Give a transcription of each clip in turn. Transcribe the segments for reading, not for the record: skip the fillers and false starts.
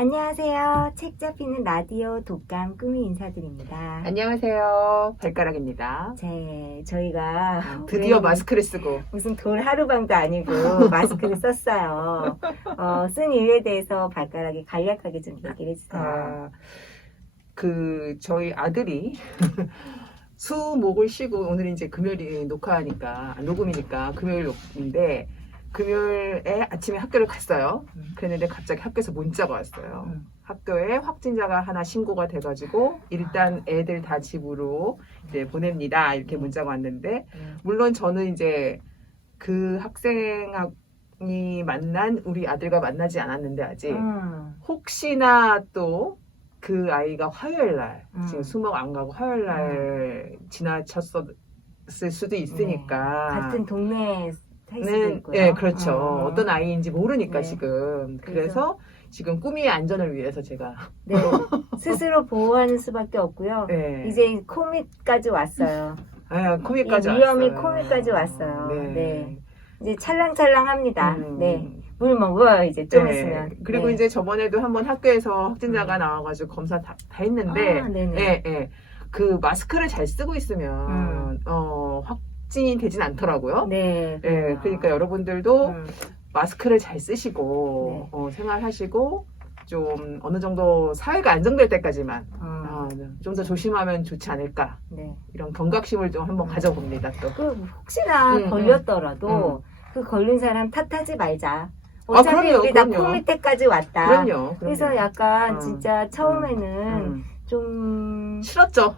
안녕하세요. 책 잡히는 라디오 독감 꾸미 인사드립니다. 안녕하세요. 발가락입니다. 저희가 드디어 마스크를 쓰고 무슨 돌 하루방도 아니고 마스크를 썼어요. 쓴 이유에 대해서 발가락이 간략하게 좀 얘기를 해주세요. 저희 아들이 수목을 쉬고 오늘 이제 금요일이 녹음이니까 금요일인데 금요일에 아침에 학교를 갔어요. 그랬는데 갑자기 학교에서 문자가 왔어요. 학교에 확진자가 하나 신고가 돼가지고 일단 애들 다 집으로 이제 보냅니다. 이렇게 문자가 왔는데 물론 저는 이제 그 학생이 만난 우리 아들과 만나지 않았는데 아직 혹시나 또 그 아이가 화요일 날 지금 수목 안 가고 화요일 날 지나쳤을 수도 있으니까 같은 동네에 살 수도 있고요. 네, 그렇죠. 어떤 아이인지 모르니까 네. 지금. 그래서 지금 꾸미의 안전을 위해서 제가 네, 스스로 보호하는 수밖에 없고요. 네. 이제 코밑까지 왔어요. 코미까지 위험이 왔어요. 코밑까지 왔어요. 네. 네. 이제 찰랑찰랑합니다. 음. 네. 물 먹어요, 이제 좀 네. 있으면. 그리고 네. 이제 저번에도 한번 학교에서 확진자가 나와가지고 검사 다 했는데, 네네. 그 마스크를 잘 쓰고 있으면 확진이 되진 않더라고요. 네. 그러니까 여러분들도 마스크를 잘 쓰시고 네. 생활하시고 좀 어느 정도 사회가 안정될 때까지만 좀 더 조심하면 좋지 않을까. 네. 이런 경각심을 좀 한번 가져봅니다. 또. 혹시나 걸렸더라도 그 걸린 사람 탓하지 말자. 아, 어차피 그럼요, 우리 다 그럼요. 코 밑에까지 왔다. 그럼요. 그래서 약간 진짜 처음에는 좀 싫었죠.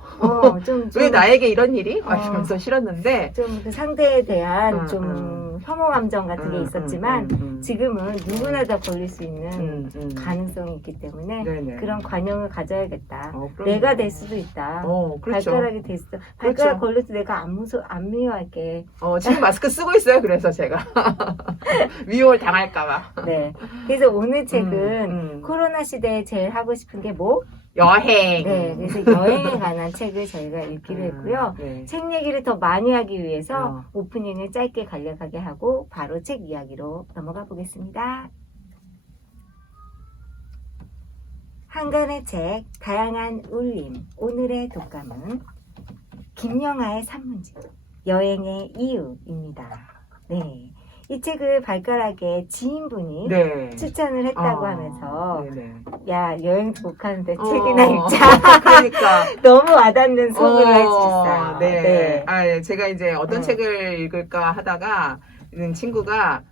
좀 왜 나에게 이런 일이? 이러면서 싫었는데 좀 그 상대에 대한 좀 혐오 감정 같은 게 있었지만 지금은 누구나 다 걸릴 수 있는 가능성이 있기 때문에 네네. 그런 관용을 가져야겠다. 그럼요. 내가 될 수도 있다. 그렇죠. 발가락이 될 수도. 발가락 걸려도 내가 안 미워할게. 지금 마스크 쓰고 있어요. 그래서 제가 위협을 당할까봐. 네. 그래서 오늘 책은 코로나 시대에 제일 하고 싶은 게 뭐? 여행. 네. 그래서 여행에 관한 책을 저희가 읽기로 했고요. 네. 책 얘기를 더 많이 하기 위해서 오프닝을 짧게 간략하게 하고 바로 책 이야기로 넘어가 보겠습니다. 한간의 책, 다양한 울림. 오늘의 독감은 김영하의 산문집, 여행의 이유입니다. 네. 이 책을 발가락에 지인분이 추천을 했다고 하면서 야, 여행도 못 가는데 책이나 읽자. 그러니까. 너무 와닿는 소개를 해주셨어요. 네. 제가 이제 어떤 책을 읽을까 하다가 친구가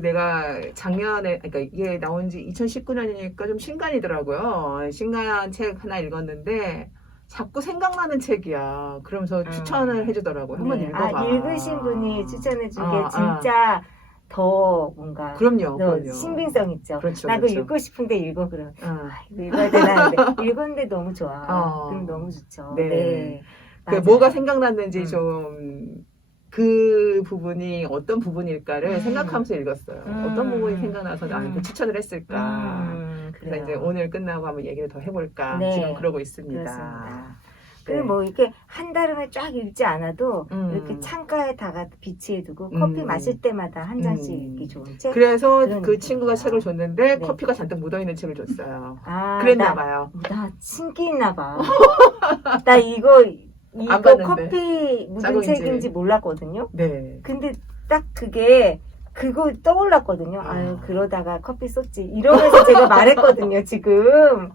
내가 작년에, 그러니까 이게 나온 지 2019년이니까 좀 신간이더라고요. 신간 책 하나 읽었는데 자꾸 생각나는 책이야. 그러면서 추천을 해주더라고요. 한번 읽어봐. 읽으신 분이 추천해준 게 진짜 더 뭔가 그럼요. 신빙성 있죠. 그렇죠, 나 그거 그렇죠. 읽고 싶은데 읽어 그럼 이거 읽어야 되나 근데 읽었는데 너무 좋아. 그럼 너무 좋죠. 네. 맞아요. 뭐가 생각났는지 좀 그 부분이 어떤 부분일까를 생각하면서 읽었어요. 어떤 부분이 생각나서 나한테 추천을 했을까. 그래서 이제 오늘 끝나고 한번 얘기를 더 해볼까. 지금 그러고 있습니다. 그렇습니다. 그리고 뭐 이렇게 한달음에 쫙 읽지 않아도 이렇게 창가에다가 비치해두고 커피 마실 때마다 한 잔씩 읽기 좋은 책. 그래서 그 느낌이에요. 친구가 책을 줬는데 커피가 잔뜩 묻어있는 책을 줬어요. 나 그랬나 봐요. 신기 있나 봐. 나 이거 안 봤는데. 커피 묻은 짝꿍이지. 책인지 몰랐거든요. 네. 근데 딱 그거 떠올랐거든요. 아유, 그러다가 커피 쏟지. 이러면서 제가 말했거든요, 지금.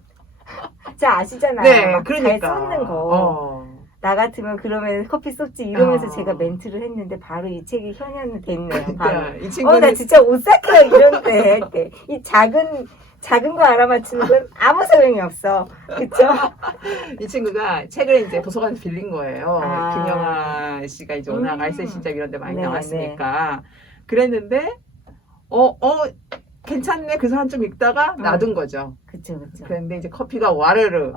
자, 아시잖아요. 네, 막 그러니까. 잘 쏟는 거. 나 같으면 그러면 커피 쏟지. 이러면서 제가 멘트를 했는데 바로 이 책이 현현이 됐네요. 바로. 이 친구는 나 진짜 오사카요, 이런데. 이 작은 거 알아맞히는 건 아무 소용이 없어. 그쵸? 이 친구가 책을 이제 도서관에서 빌린 거예요. 김영하 씨가 이제 워낙 알쓸 신잡 이런 데 많이 나왔으니까. 그랬는데, 괜찮네. 그래서 한좀 읽다가 놔둔 거죠. 그쵸. 그런데 이제 커피가 와르르.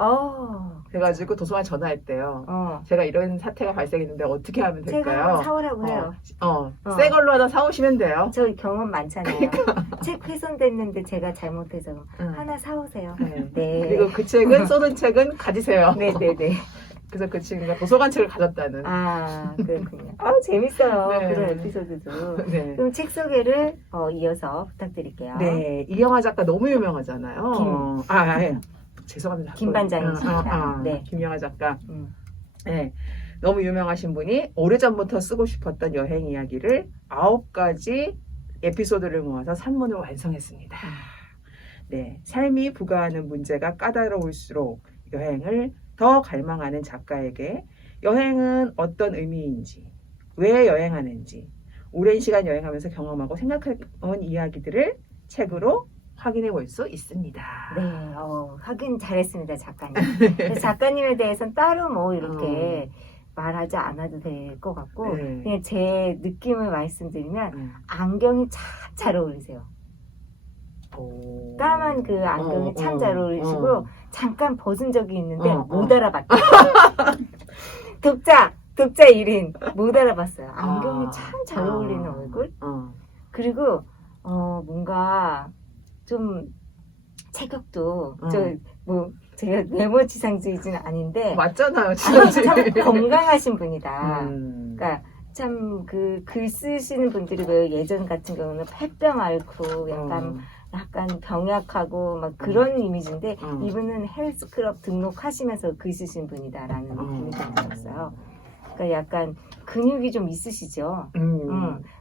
그래가지고 도서관에 전화했대요. 제가 이런 사태가 발생했는데 어떻게 하면 제가 될까요? 한번 사오라고 해요. 새 걸로 하나 사오시면 돼요. 저 경험 많잖아요. 책 훼손됐는데 제가 잘못해서 하나 사오세요. 네. 그리고 그 책은 쏟은 책은 가지세요. 네네네. 그래서 그 친구가 도서관책을 가졌다는. 아, 그렇군요. 재밌어요. 네. 그런 에피소드도. 네. 그럼 책 소개를 이어서 부탁드릴게요. 네, 이영하 작가 너무 유명하잖아요. 죄송합니다. 김반장이십니다. 네. 김영하 작가. 음. 네, 너무 유명하신 분이 오래전부터 쓰고 싶었던 여행 이야기를 9가지 에피소드를 모아서 산문을 완성했습니다. 네, 삶이 부과하는 문제가 까다로울수록 여행을 더 갈망하는 작가에게 여행은 어떤 의미인지, 왜 여행하는지, 오랜 시간 여행하면서 경험하고 생각해온 이야기들을 책으로 확인해 볼 수 있습니다. 네, 확인 잘했습니다, 작가님. 그래서 작가님에 대해서는 따로 뭐 이렇게 말하지 않아도 될 것 같고, 네. 그냥 제 느낌을 말씀드리면, 안경이 참 잘 어울리세요. 오. 까만 그 안경이 참 잘 어울리시고, 잠깐 벗은 적이 있는데, 못 알아봤다. 독자 1인, 못 알아봤어요. 안경이 참 잘 어울리는 얼굴? 그리고, 뭔가, 좀, 체격도, 제가 외모지상주의는 아닌데, 맞잖아요, 참 진짜. 건강하신 분이다. 그러니까, 참, 글 쓰시는 분들이 왜 예전 같은 경우는 폐병 앓고, 약간 병약하고, 막 그런 이미지인데, 이분은 헬스클럽 등록하시면서 글 쓰신 분이다라는 느낌이 좀 들었어요. 그러니까 약간 근육이 좀 있으시죠.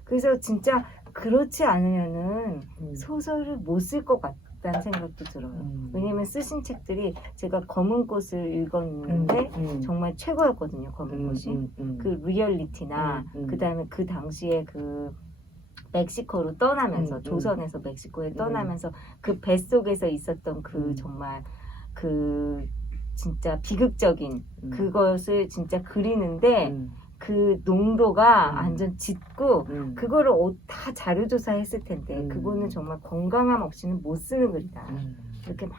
그래서 진짜 그렇지 않으면은 소설을 못 쓸 것 같다는 생각도 들어요. 왜냐면 쓰신 책들이 제가 검은 꽃을 읽었는데 정말 최고였거든요. 검은 꽃이. 그 리얼리티나 그다음에 그 당시에 그 멕시코로 떠나면서 조선에서 멕시코에 떠나면서 그 뱃속에서 있었던 그 정말 그 진짜 비극적인 그것을 진짜 그리는데 그 농도가 완전 짙고 그거를 다 자료조사했을 텐데 그거는 정말 건강함 없이는 못 쓰는 글이다. 이렇게 막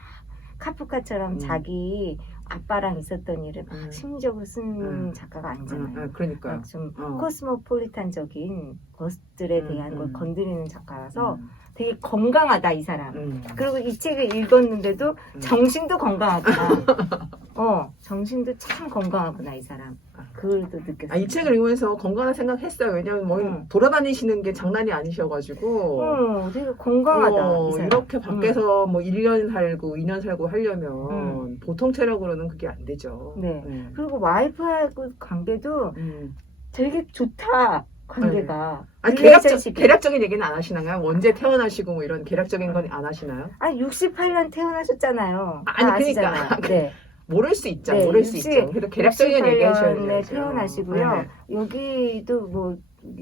카프카처럼 자기 아빠랑 있었던 일을 막 심리적으로 쓴 작가가 아니잖아요. 그러니까 좀 코스모폴리탄적인 것들에 대한 걸 건드리는 작가라서 되게 건강하다 이 사람. 그리고 이 책을 읽었는데도 정신도 건강하구나. 정신도 참 건강하구나 이 사람. 그걸도 느꼈어요. 이 책을 읽으면서 건강한 생각했어요. 왜냐면 뭐 돌아다니시는 게 장난이 아니셔가지고. 되게 건강하다. 이 사람. 이렇게 밖에서 뭐 1년 살고 2년 살고 하려면 보통 체력으로는 그게 안 되죠. 네. 그리고 와이프하고 관계도 되게 좋다. 관계가. 계략적인 얘기는 안 하시나요? 언제 태어나시고 뭐 이런 계략적인 건 안 하시나요? 68년 태어나셨잖아요. 그러니까. 네. 모를 수 있죠. 네, 모를 수 있죠. 그래도 계략적인 얘기 하셔야 돼요. 태어나시고요. 여기도 뭐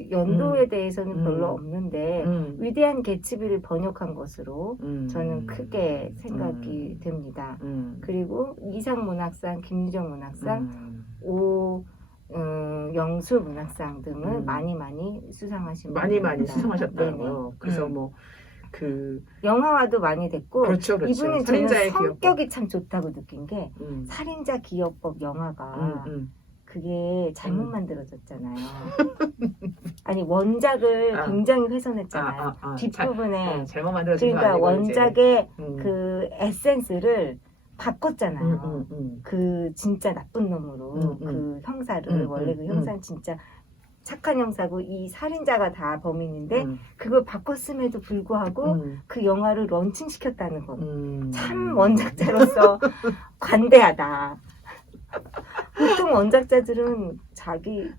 연도에 대해서는 별로 없는데 위대한 개츠비를 번역한 것으로 저는 크게 생각이 됩니다. 그리고 이상 문학상, 김유정 문학상, 영수 문학상 등을 많이 수상하신 분입니다. 많이 수상하셨다고요. 그래서 뭐 영화화도 많이 됐고 그렇죠. 이분이 저는 성격이 기억법. 참 좋다고 느낀 게 살인자 기억법 영화가 그게 잘못 만들어졌잖아요. 아니 원작을 굉장히 훼손했잖아요. 뒷부분에 잘못 만들어진 그러니까 거 아니고 원작의 그 에센스를 바꿨잖아요. 그 진짜 나쁜 놈으로 그 형사를 원래 그 형사는 진짜 착한 형사고 이 살인자가 다 범인인데 그걸 바꿨음에도 불구하고 그 영화를 런칭시켰다는 거. 참 원작자로서 관대하다. 보통 원작자들은 자기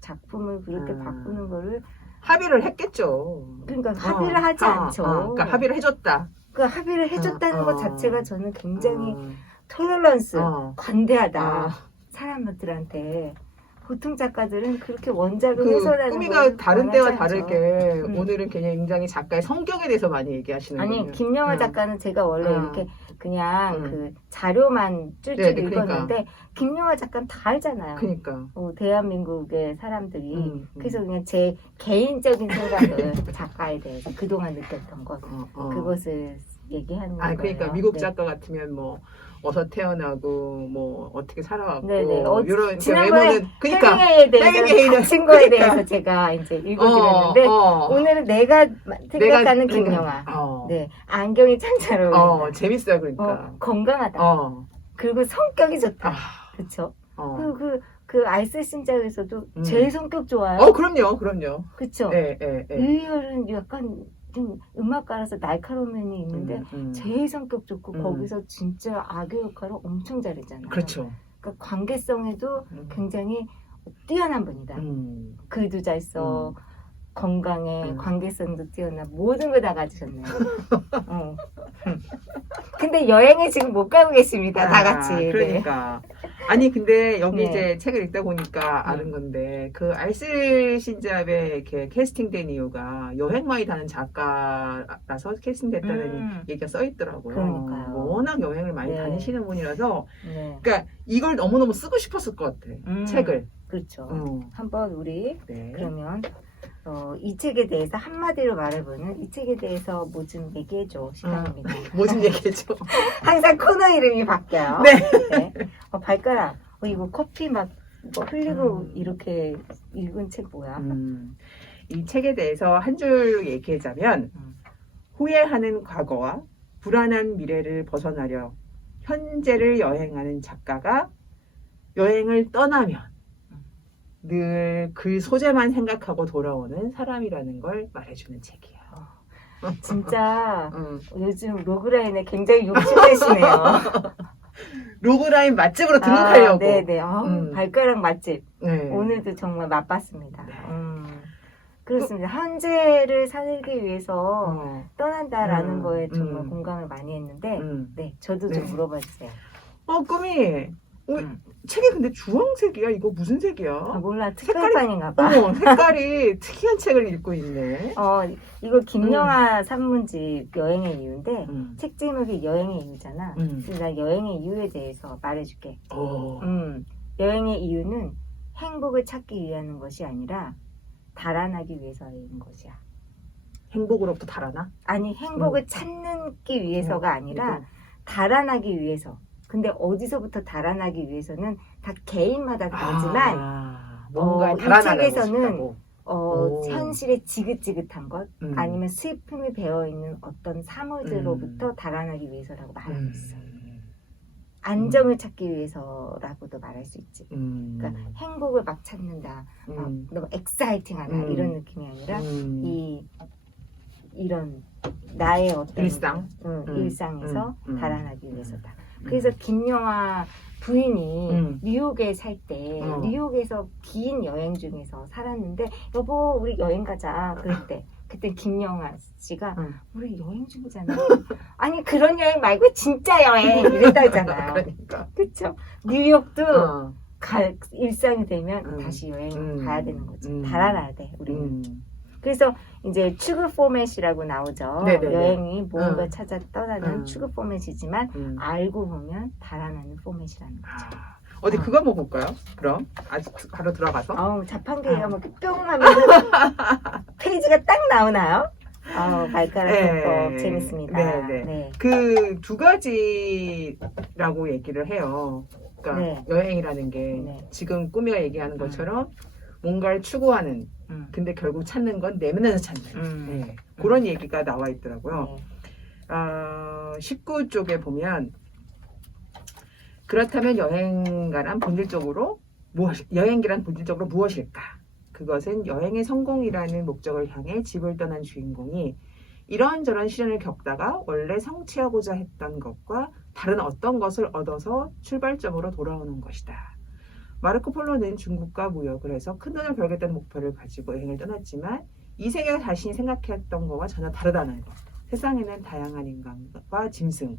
작품을 그렇게 바꾸는 거를 합의를 했겠죠. 그러니까 합의를 하지 않죠. 그러니까 합의를 해줬다. 그 합의를 해줬다는 것 자체가 저는 굉장히 토lerance, 관대하다. 사람들한테. 보통 작가들은 그렇게 원작을 훼손하는 꾸미가 다른 때와 않죠. 다르게 오늘은 굉장히 작가의 성격에 대해서 많이 얘기하시는 거예요. 아니 김영하 작가는 제가 원래 이렇게 그냥 그 자료만 쭈쭈 읽었는데 그러니까. 김영하 작가는 다 알잖아요. 그러니까 대한민국의 사람들이 그래서 그냥 제 개인적인 생각을 작가에 대해서 그동안 느꼈던 것 그것을 얘기하는 거예요. 그러니까 미국 작가 같으면 뭐 어서 태어나고 뭐 어떻게 살아왔고 이런 지난번에 헬밍웨이에 대해서 갇힌 거에 대해서 제가 이제 읽어드렸는데 오늘은 내가 생각하는 김영하. 네, 안경이 참 잘 어울린다. 재밌어요, 그러니까 건강하다. 그리고 성격이 좋다. 그쵸? 어. 그 알쓸 신자에서도 제일 성격 좋아요. 그럼요. 그쵸? 예. 유희열은 약간 좀 음악가라서 날카로운 면이 있는데 제일 성격 좋고 거기서 진짜 악의 역할을 엄청 잘했잖아요. 그렇죠. 그러니까 관계성에도 굉장히 뛰어난 분이다. 글도 잘 써, 건강에 관계성도 뛰어나 모든 걸 다 가지셨네요. 근데 여행을 지금 못 가고 계십니다. 다 같이. 그러니까. 아니 근데 여기 네. 이제 책을 읽다 보니까 아는 건데 그 알쓸 신잡에 이렇게 캐스팅된 이유가 여행 많이 다는 작가라서 캐스팅됐다는 얘기가 써 있더라고요. 그러니까요. 워낙 여행을 많이 네. 다니시는 분이라서 네. 그러니까 이걸 너무너무 쓰고 싶었을 것 같아. 책을. 그렇죠. 한번 우리 네. 그러면 이 책에 대해서 한마디로 말해보는 이 책에 대해서 뭐 좀 얘기해줘 시간입니다. 뭐 좀 얘기해줘. 항상 코너 이름이 바뀌어요. 네. 발가락. 이거 커피 막 뭐 흘리고 이렇게 읽은 책 뭐야? 이 책에 대해서 한 줄로 얘기하자면 후회하는 과거와 불안한 미래를 벗어나려 현재를 여행하는 작가가 여행을 떠나면 늘 그 소재만 생각하고 돌아오는 사람이라는 걸 말해주는 책이에요. 진짜 요즘 로그라인에 굉장히 욕심내시네요. 로그라인 맛집으로 등록하려고. 네네. 발가락 맛집. 네. 오늘도 정말 맛봤습니다. 네. 그렇습니다. 현재를 살기 위해서 떠난다라는 거에 정말 공감을 많이 했는데, 네, 저도 좀 물어봐 주세요. 꿈이. 책이 근데 주황색이야? 이거 무슨 색이야? 몰라, 특별판인가 봐. 색깔이 특이한 책을 읽고 있네. 이거 김영하 산문집 여행의 이유인데, 책 제목이 여행의 이유잖아. 그래서 나 여행의 이유에 대해서 말해줄게. 여행의 이유는 행복을 찾기 위한 것이 아니라 달아나기 위해서인 것이야. 행복으로부터 달아나? 아니, 행복을 찾기 위해서가 아니라 달아나기 위해서. 근데 어디서부터 달아나기 위해서는 다 개인마다 다르지만 뭔가 이 책에서는 현실의 지긋지긋한 것 아니면 슬픔이 배어있는 어떤 사물들로부터 달아나기 위해서라고 말하고 있어. 안정을 찾기 위해서라고도 말할 수 있지. 그러니까 행복을 막 찾는다, 막 너무 엑사이팅하다 이런 느낌이 아니라 이런 나의 어떤 일상에서 달아나기 위해서다. 그래서 김영하 부인이 뉴욕에 살 때 뉴욕에서 긴 여행 중에서 살았는데 여보 우리 여행 가자 그때 김영하 씨가 우리 여행 중이잖아. 아니 그런 여행 말고 진짜 여행 이랬다잖아요. 그러니까. 그렇죠. 뉴욕도 일상이 되면 다시 여행 가야 되는 거지. 달아나야 돼 우리는. 그래서 이제 추구 포맷이라고 나오죠. 네네네. 여행이 무언가 찾아 떠나는 추구 포맷이지만 알고 보면 달아나는 포맷이라는 거죠. 어디 그거 한번 볼까요? 그럼 아직 바로 들어가서. 자판기가 뭐 뿅 하면 페이지가 딱 나오나요? 발가락 해법 재밌습니다. 네. 그 두 가지라고 얘기를 해요. 그러니까 여행이라는 게 지금 꾸미가 얘기하는 것처럼 뭔가를 추구하는 근데 결국 찾는 건 내면에서 찾는 그런 얘기가 나와 있더라고요. 19쪽에 보면 그렇다면 여행이란 본질적으로 무엇일까? 그것은 여행의 성공이라는 목적을 향해 집을 떠난 주인공이 이런저런 시련을 겪다가 원래 성취하고자 했던 것과 다른 어떤 것을 얻어서 출발점으로 돌아오는 것이다. 마르코 폴로는 중국과 무역을 해서 큰 돈을 벌겠다는 목표를 가지고 여행을 떠났지만 이 세계가 자신이 생각했던 것과 전혀 다르다는 것. 세상에는 다양한 인간과 짐승,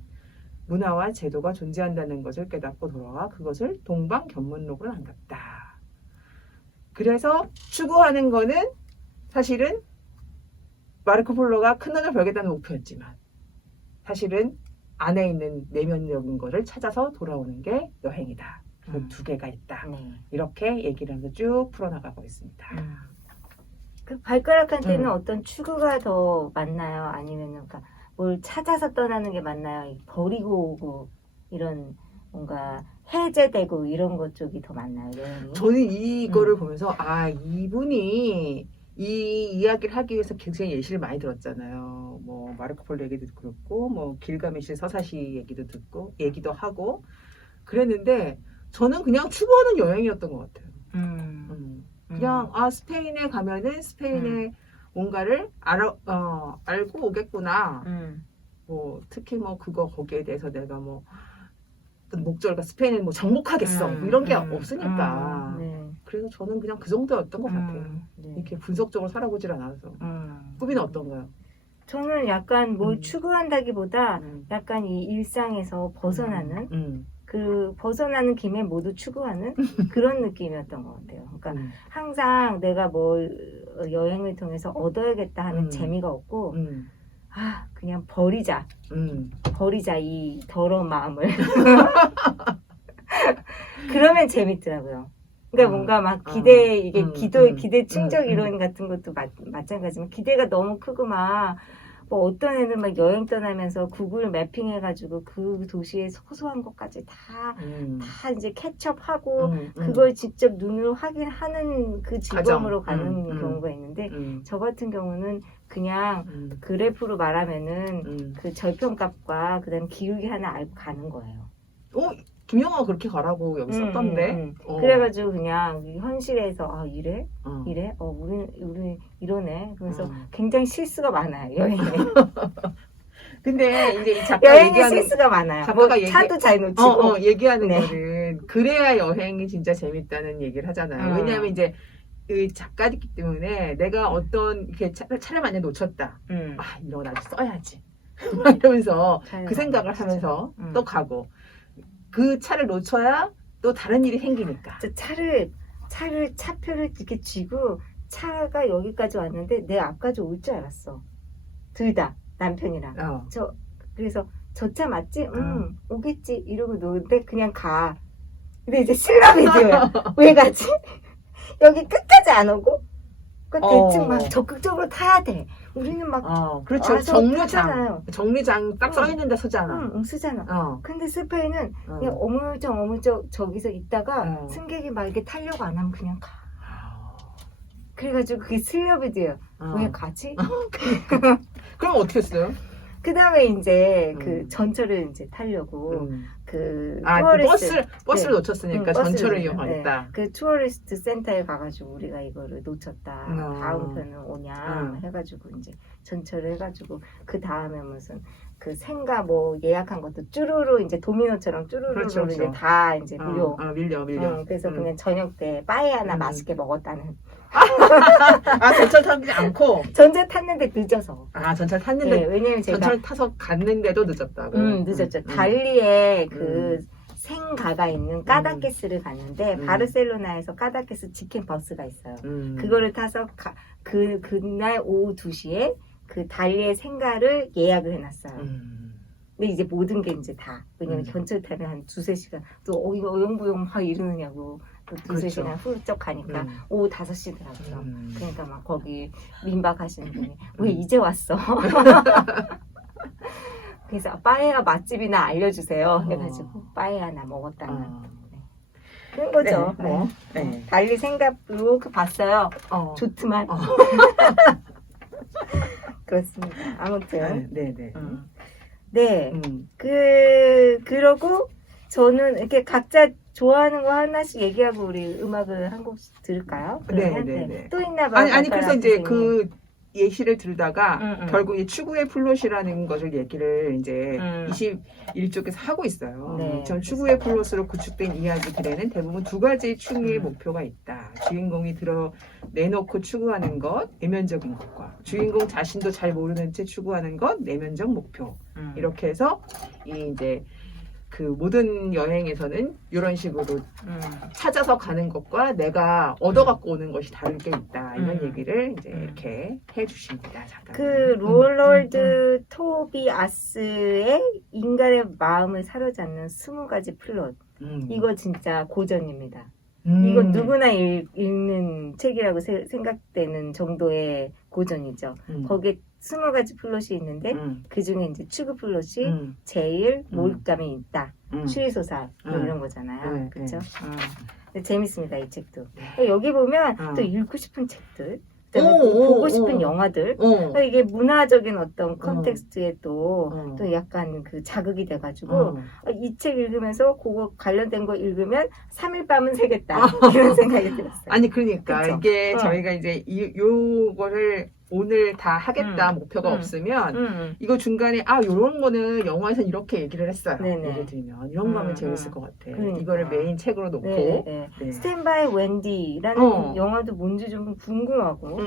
문화와 제도가 존재한다는 것을 깨닫고 돌아와 그것을 동방견문록으로 남겼다. 그래서 추구하는 거는 사실은 마르코 폴로가 큰 돈을 벌겠다는 목표였지만 사실은 안에 있는 내면적인 것을 찾아서 돌아오는 게 여행이다. 그 두 개가 있다. 이렇게 얘기를 하면서 쭉 풀어나가고 있습니다. 그 발가락한테는 어떤 추구가 더 맞나요? 아니면 그러니까 뭘 찾아서 떠나는 게 맞나요? 버리고 오고 이런 뭔가 해제되고 이런 것 쪽이 더 맞나요? 여행이? 저는 이거를 보면서 이분이 이 이야기를 하기 위해서 굉장히 예시를 많이 들었잖아요. 뭐 마르코 폴로 얘기도 그렇고 뭐 길가메시 서사시 얘기도 듣고 얘기도 하고 그랬는데 저는 그냥 추구하는 여행이었던 것 같아요. 음. 그냥 스페인에 가면은 스페인의 뭔가를 알고 오겠구나. 뭐 특히 뭐 그거 거기에 대해서 내가 뭐 어떤 목적과 스페인을 뭐 정복하겠어 뭐 이런 게 없으니까. 네. 그래서 저는 그냥 그 정도였던 것 같아요. 네. 이렇게 분석적으로 살아보질 않아서. 꾸비는 어떤가요? 저는 약간 뭘 추구한다기보다 약간 이 일상에서 벗어나는 그 벗어나는 김에 모두 추구하는 그런 느낌이었던 것 같아요. 그러니까 항상 내가 뭘 여행을 통해서 얻어야겠다 하는 재미가 없고 그냥 버리자 이 더러운 마음을 그러면 재밌더라고요. 그러니까 뭔가 막 기대 이게 기대 충족 이론 같은 것도 마찬가지지만 기대가 너무 크고 막 뭐 어떤 애는 막 여행 떠나면서 구글 매핑 해가지고 그 도시의 소소한 것까지 다 이제 캐치업하고 그걸 직접 눈으로 확인하는 그 즐거움으로 가는 경우가 있는데 저 같은 경우는 그냥 그래프로 말하면은 그 절편값과 그다음 기울기 하나 알고 가는 거예요. 김영하가 그렇게 가라고 여기 썼던데. 그래가지고 그냥 현실에서 이래? 우리 이러네. 그래서 굉장히 실수가 많아요 여행에. 근데 이제 이 작가 여행에 얘기하는 실수가 많아요. 작가가 차도 잘 놓치고. 얘기하는 거는 그래야 여행이 진짜 재밌다는 얘기를 하잖아요. 왜냐하면 이제 그 작가이기 때문에 내가 어떤 이렇게 차를 만약 놓쳤다. 이런 거 나도 써야지. 이러면서 그 생각을 하면서 또 가고. 그 차를 놓쳐야 또 다른 일이 생기니까. 차표를 이렇게 쥐고 차가 여기까지 왔는데 내 앞까지 올 줄 알았어. 둘 다 남편이랑. 그래서 저 차 맞지? 오겠지 이러고 놓는데 그냥 가. 근데 이제 슬라비드야. 왜 가지? 여기 끝까지 안 오고? 대충 막 적극적으로 타야 돼. 우리는 막 그렇죠. 정류장 딱 써 있는 데 서잖아. 쓰잖아. 근데 스페인은 그냥 어물쩍 저기서 있다가 승객이 막 이렇게 타려고 안 하면 그냥 가. 그래가지고 그게 슬러비드예요. 왜 가지? 그럼 어떻게 했어요? 그 다음에 이제 그 전철을 이제 타려고 그 버스를 놓쳤으니까 전철을 이용하겠다. 그 투어리스트 센터에 가가지고 우리가 이거를 놓쳤다. 다음 편은 오냐 해가지고 이제 전철을 해가지고 그 다음에 무슨 그 생가 뭐 예약한 것도 쭈루루 이제 도미노처럼 쭈루루로 이제 다 이제 무료. 밀려. 그래서 그냥 저녁 때 빠에야나 맛있게 먹었다는. 전철 타지 않고? 전철 탔는데 늦어서. 전철 탔는데. 네, 왜냐면 제가 전철 타서 갔는데도 늦었다고. 늦었죠. 달리에 그 생가가 있는 까다케스를 갔는데 바르셀로나에서 까다케스 직행 버스가 있어요. 그거를 타서 그날 오후 2시에 그 달리의 생가를 예약을 해놨어요. 근데 이제 모든 게 이제 다 왜냐면 전철 타면 한 2-3시간 또 이거 어영부영 막 이러느냐고 또 2-3시간 훌쩍 가니까 오후 5시더라고요. 그러니까 막 거기 민박하시는 분이 왜 이제 왔어? 그래서 빠에야 맛집이나 알려주세요 해가지고 빠에야나 먹었다는 그런 거죠. 달리 생각으로 봤어요. 좋지만 그렇습니다. 아무튼 그러고 저는 이렇게 각자 좋아하는 거 하나씩 얘기하고 우리 음악을 한 곡씩 들을까요? 또 있나 봐요. 아니 그래서 이제 그 예시를 들다가 결국 이 추구의 플롯이라는 것을 얘기를 이제 21쪽에서 하고 있어요. 전 추구의 플롯으로 구축된 이야기들에는 대부분 두 가지 추구의 목표가 있다. 주인공이 내놓고 추구하는 것, 내면적인 것과 주인공 자신도 잘 모르는 채 추구하는 것, 내면적 목표. 이렇게 해서 이제 그 모든 여행에서는 이런 식으로 찾아서 가는 것과 내가 얻어갖고 오는 것이 다르게 있다. 이런 얘기를 이제 이렇게 해주십니다. 잠깐. 그 로럴드 토비아스의 인간의 마음을 사로잡는 20가지 플롯. 이거 진짜 고전입니다. 이건 누구나 읽는 책이라고 생각되는 정도의 고전이죠. 거기에 20가지 플롯이 있는데 그 중에 이제 추구 플롯이 제일 몰입감이 있다. 추리소설 뭐 이런 거잖아요. 그렇죠? 재밌습니다 이 책도. 여기 보면 또 읽고 싶은 책들 그다음에 보고 싶은 영화들. 그러니까 이게 문화적인 어떤 컨텍스트에 또 약간 그 자극이 돼가지고 이 책 읽으면서 그거 관련된 거 읽으면 3일 밤은 새겠다 이런 생각이 들었어요. 아니 그러니까 그쵸? 이게 저희가 이제 요거를 오늘 다 하겠다 목표가 없으면 이거 중간에 요런 거는 영화에서 이렇게 얘기를 했어요. 네네. 예를 들면 이런 거 하면 재밌을 것 같아. 그러니까. 이거를 메인 책으로 놓고 네. 스탠바이 웬디라는 영화도 뭔지 좀 궁금하고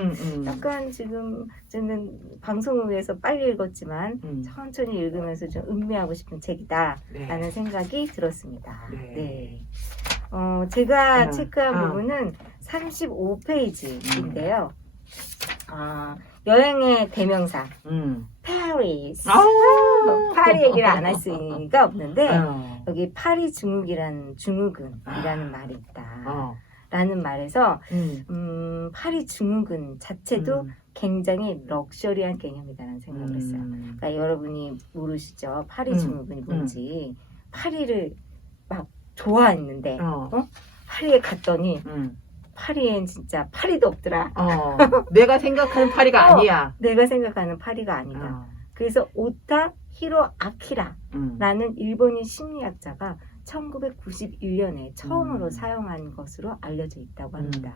약간 지금 저는 방송을 위해서 빨리 읽었지만 천천히 읽으면서 좀 음미하고 싶은 책이다라는 생각이 들었습니다. 네. 제가 체크한 부분은 35페이지인데요. 여행의 대명사 파리스. 파리 얘기를 안 할 수가 없는데 여기 파리 증후군이라는 말이 있다. 라는 말에서 파리 증후군 자체도 굉장히 럭셔리한 개념이다라는 생각을 했어요. 그러니까 여러분이 모르시죠? 파리 증후군이 뭔지. 파리를 막 좋아했는데 파리에 갔더니 파리엔 진짜 파리도 없더라. 내가 생각하는 파리가 아니야. 내가 생각하는 파리가 아니다. 그래서 오타 히로 아키라라는 일본인 심리학자가 1991년에 처음으로 사용한 것으로 알려져 있다고 합니다.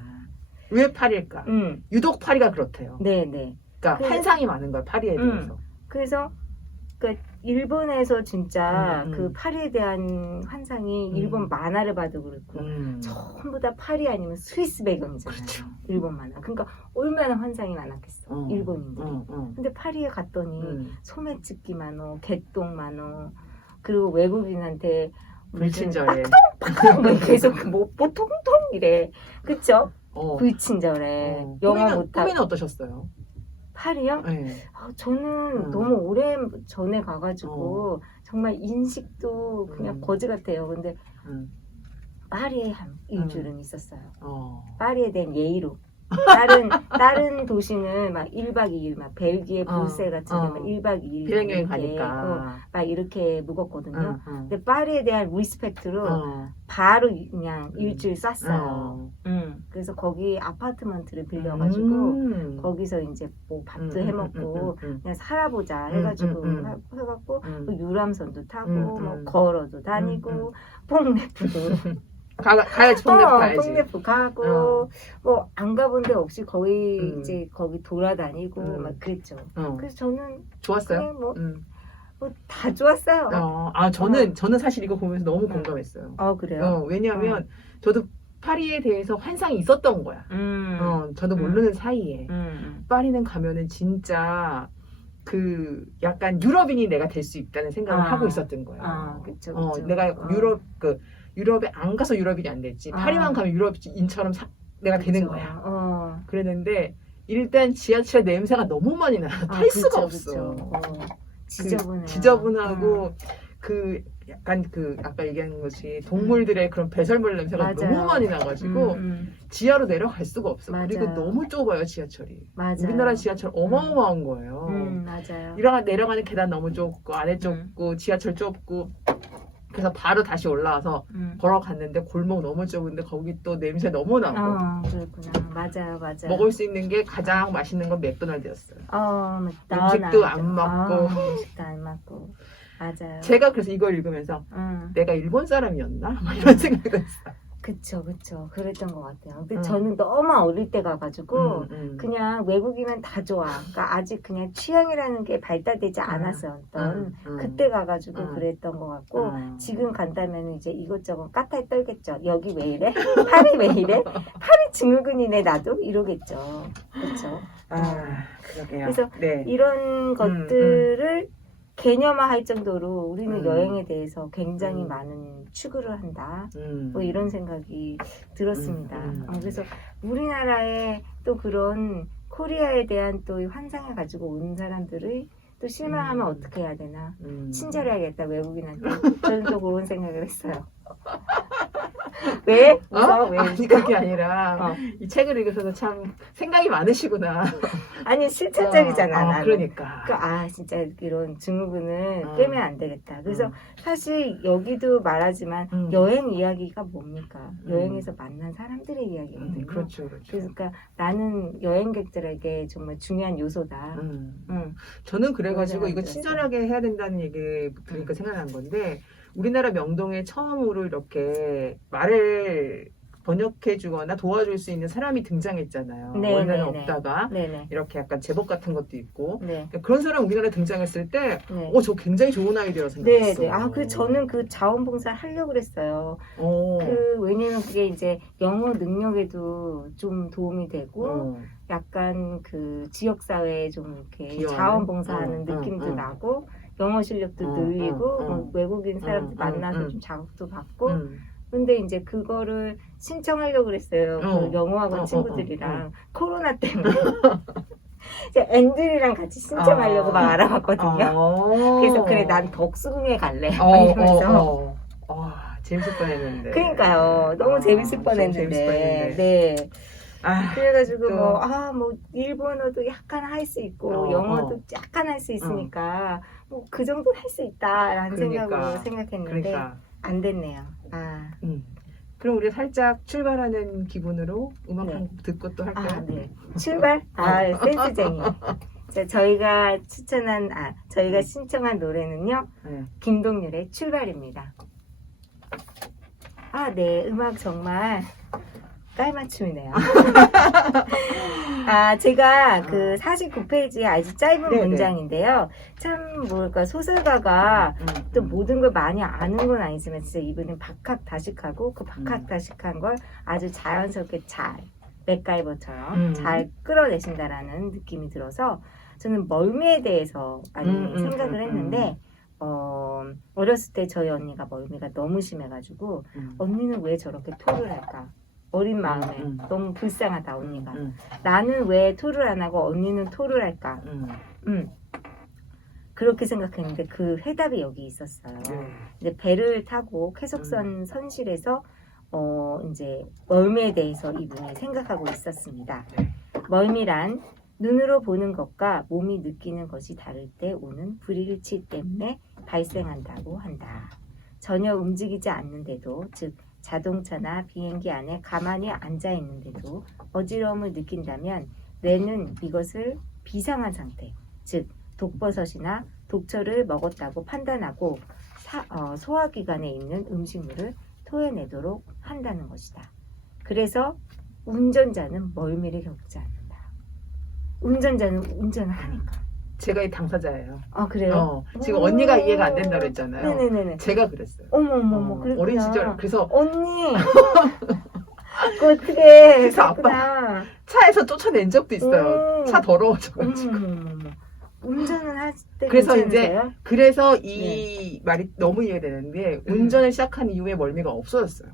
왜 파리일까? 유독 파리가 그렇대요. 네네. 그러니까 환상이 많은 거야, 파리에 대해서. 그래서 일본에서 진짜 그 파리에 대한 환상이 일본 만화를 봐도 그렇고 전부 다 파리 아니면 스위스 배경이잖아요. 그렇죠. 일본 만화. 그러니까 얼마나 환상이 많았겠어. 일본인들이. 근데 파리에 갔더니 소매찍기 많어, 개똥 많어. 그리고 외국인한테 불친절해. 계속 보통통 이래. 그쵸? 불친절해. 영어 못하고. 꿈에는 어떠셨어요? 파리요? 네. 저는 너무 오래 전에 가가지고 정말 인식도 그냥 거지 같아요. 근데 파리에 한 일주일은 있었어요. 파리에 대한 예의로. 다른 도시는 막 1박 2일, 막 벨기에 브뤼셀 같은 데 막 1박 2일. 비행여행 가니까. 막 이렇게 묵었거든요. 근데 파리에 대한 리스펙트로 바로 그냥 일주일 쐈어요. 그래서 거기 아파트먼트를 빌려가지고 거기서 이제 뭐 밥도 해먹고 그냥 살아보자 해가지고 해갖고 뭐 유람선도 타고 뭐 걸어도 다니고 뽕레프도 가야지. 뽕레프 가야지. 뽕레프 가고 뭐 안 가본 데 없이 거의 이제 거기 돌아다니고 막 그랬죠. 그래서 저는 좋았어요. 뭐 다 좋았어요. 저는 사실 이거 보면서 너무 공감했어요. 그래요? 왜냐하면 저도 파리에 대해서 환상이 있었던 거야. 저도 모르는 사이에. 파리는 가면은 진짜 그 약간 유럽인이 내가 될 수 있다는 생각을 하고 있었던 거야. 그쵸. 내가 유럽에 안 가서 유럽인이 안 됐지. 파리만 가면 유럽인처럼 내가 되는 거야. 그랬는데 일단 지하철 냄새가 너무 많이 나. 탈 수가 없어. 지저분하고 그 약간 그 아까 얘기한 것이 동물들의 그런 배설물 냄새가 너무 많이 나가지고 지하로 내려갈 수가 없어. 그리고 너무 좁아요, 지하철이. 우리나라 지하철 어마어마한 거예요. 맞아요. 내려가는 계단 너무 좁고 안에 좁고 지하철 좁고 그래서 바로 다시 올라와서 걸어갔는데 골목 너무 좁은데 거기 또 냄새 너무 나고. 그렇구나. 맞아요. 먹을 수 있는 게 가장 맛있는 건 맥도날드였어요. 음식도 안 맞고. 음식도 안 맞고. 맞아요. 제가 그래서 이걸 읽으면서 내가 일본 사람이었나? 막 이런 생각도 했어요. 그쵸. 그랬던 것 같아요. 근데 저는 너무 어릴 때 가가지고 그냥 외국이면 다 좋아. 그러니까 아직 그냥 취향이라는 게 발달되지 않았었던 그때 가가지고 그랬던 것 같고 지금 간다면 이제 이것저것 까탈 떨겠죠. 여기 왜 이래? 파리 왜 이래? 파리 증후군이네 나도? 이러겠죠. 그렇죠. 그러게요. 그래서 이런 것들을 개념화할 정도로 우리는 여행에 대해서 굉장히 많은 추구를 한다. 뭐 이런 생각이 들었습니다. 그래서 우리나라에 또 그런 코리아에 대한 또 환상을 가지고 온 사람들을 또 실망하면 어떻게 해야 되나. 친절해야겠다 외국인한테. 저는 또 그런 생각을 했어요. 왜? 어? 웃어? 왜? 아니 그게 아니라 어. 이 책을 읽으셔서 참 생각이 많으시구나. 아니 실천적이잖아. 나는. 그러니까. 진짜 이런 증후군을 어. 깨면 안 되겠다. 그래서 사실 여기도 말하지만 여행 이야기가 뭡니까? 여행에서 만난 사람들의 이야기거든요. 그렇죠, 그렇죠. 그러니까 나는 여행객들에게 정말 중요한 요소다. 저는 그래가지고 그런 이거 생각이 친절하게 해야 된다는 얘기 들으니까 생각난 건데 우리나라 명동에 처음으로 이렇게 말을 번역해주거나 도와줄 수 있는 사람이 등장했잖아요. 네, 원래는 네, 네. 없다가 네네. 이렇게 약간 제복 같은 것도 있고 네. 그런 사람 우리나라에 등장했을 때 네. 저 굉장히 좋은 아이디어라고 네, 생각했어요. 네. 저는 그 자원봉사 하려고 그랬어요. 어. 왜냐면 그게 이제 영어 능력에도 좀 도움이 되고, 약간 그 지역사회에 좀 이렇게 기여하는? 자원봉사하는 느낌도 나고, 영어 실력도 늘리고, 뭐 외국인 사람들 만나서 좀 자극도 받고, 근데 이제 그거를 신청하려고 그랬어요. 그 영어학원 친구들이랑 코로나 때문에. 이제 앤들이랑 같이 신청하려고 막 알아봤거든요. 그래서 그래 난 덕수궁에 갈래. 막 이러면서. 재밌을 뻔했는데. 그러니까요. 너무 재밌을 뻔했는데. 네. 그래가지고 또. 뭐 일본어도 약간 할 수 있고 영어도 약간 할 수 있으니까 뭐 그 정도 할 수 있다라는 생각으로 생각했는데 안 됐네요. 그럼 우리 살짝 출발하는 기분으로 음악 한 곡 듣고 또 할까요? 네. 출발? 센스쟁이. 저희가 저희가 신청한 노래는요. 김동률의 출발입니다. 네. 음악 정말 깔맞춤이네요. 제가 그 49페이지에 아주 짧은 문장인데요. 참 소설가가 또 모든 걸 많이 아는 건 아니지만 진짜 이분은 박학다식하고 그 박학다식한 걸 아주 자연스럽게 잘 맥가이버처럼 잘 끌어내신다라는 느낌이 들어서 저는 멀미에 대해서 많이 생각을 했는데 어렸을 때 저희 언니가 멀미가 너무 심해가지고 언니는 왜 저렇게 토를 할까? 어린 마음에 너무 불쌍하다 언니가. 나는 왜 토를 안 하고 언니는 토를 할까? 그렇게 생각했는데 그 해답이 여기 있었어요. 이제 배를 타고 쾌속선 선실에서 이제 멀미에 대해서 이분이 생각하고 있었습니다. 멀미란 눈으로 보는 것과 몸이 느끼는 것이 다를 때 오는 불일치 때문에 발생한다고 한다. 전혀 움직이지 않는데도, 즉 자동차나 비행기 안에 가만히 앉아 있는데도 어지러움을 느낀다면 뇌는 이것을 비상한 상태, 즉 독버섯이나 독초를 먹었다고 판단하고 소화기관에 있는 음식물을 토해내도록 한다는 것이다. 그래서 운전자는 멀미를 겪지 않는다. 운전자는 운전을 하니까. 제가 이 당사자예요. 그래요? 지금 언니가 이해가 안 된다고 했잖아요. 네네네. 제가 그랬어요. 어머, 그랬구나. 어린 시절, 그래서. 언니! 그 어떻게 그래서 아빠 차에서 쫓아낸 적도 있어요. 차 더러워져가지고. 운전을 할 때 그래서 괜찮으세요? 그래서 이 말이 너무 이해되는 게 운전을 시작한 이후에 멀미가 없어졌어요.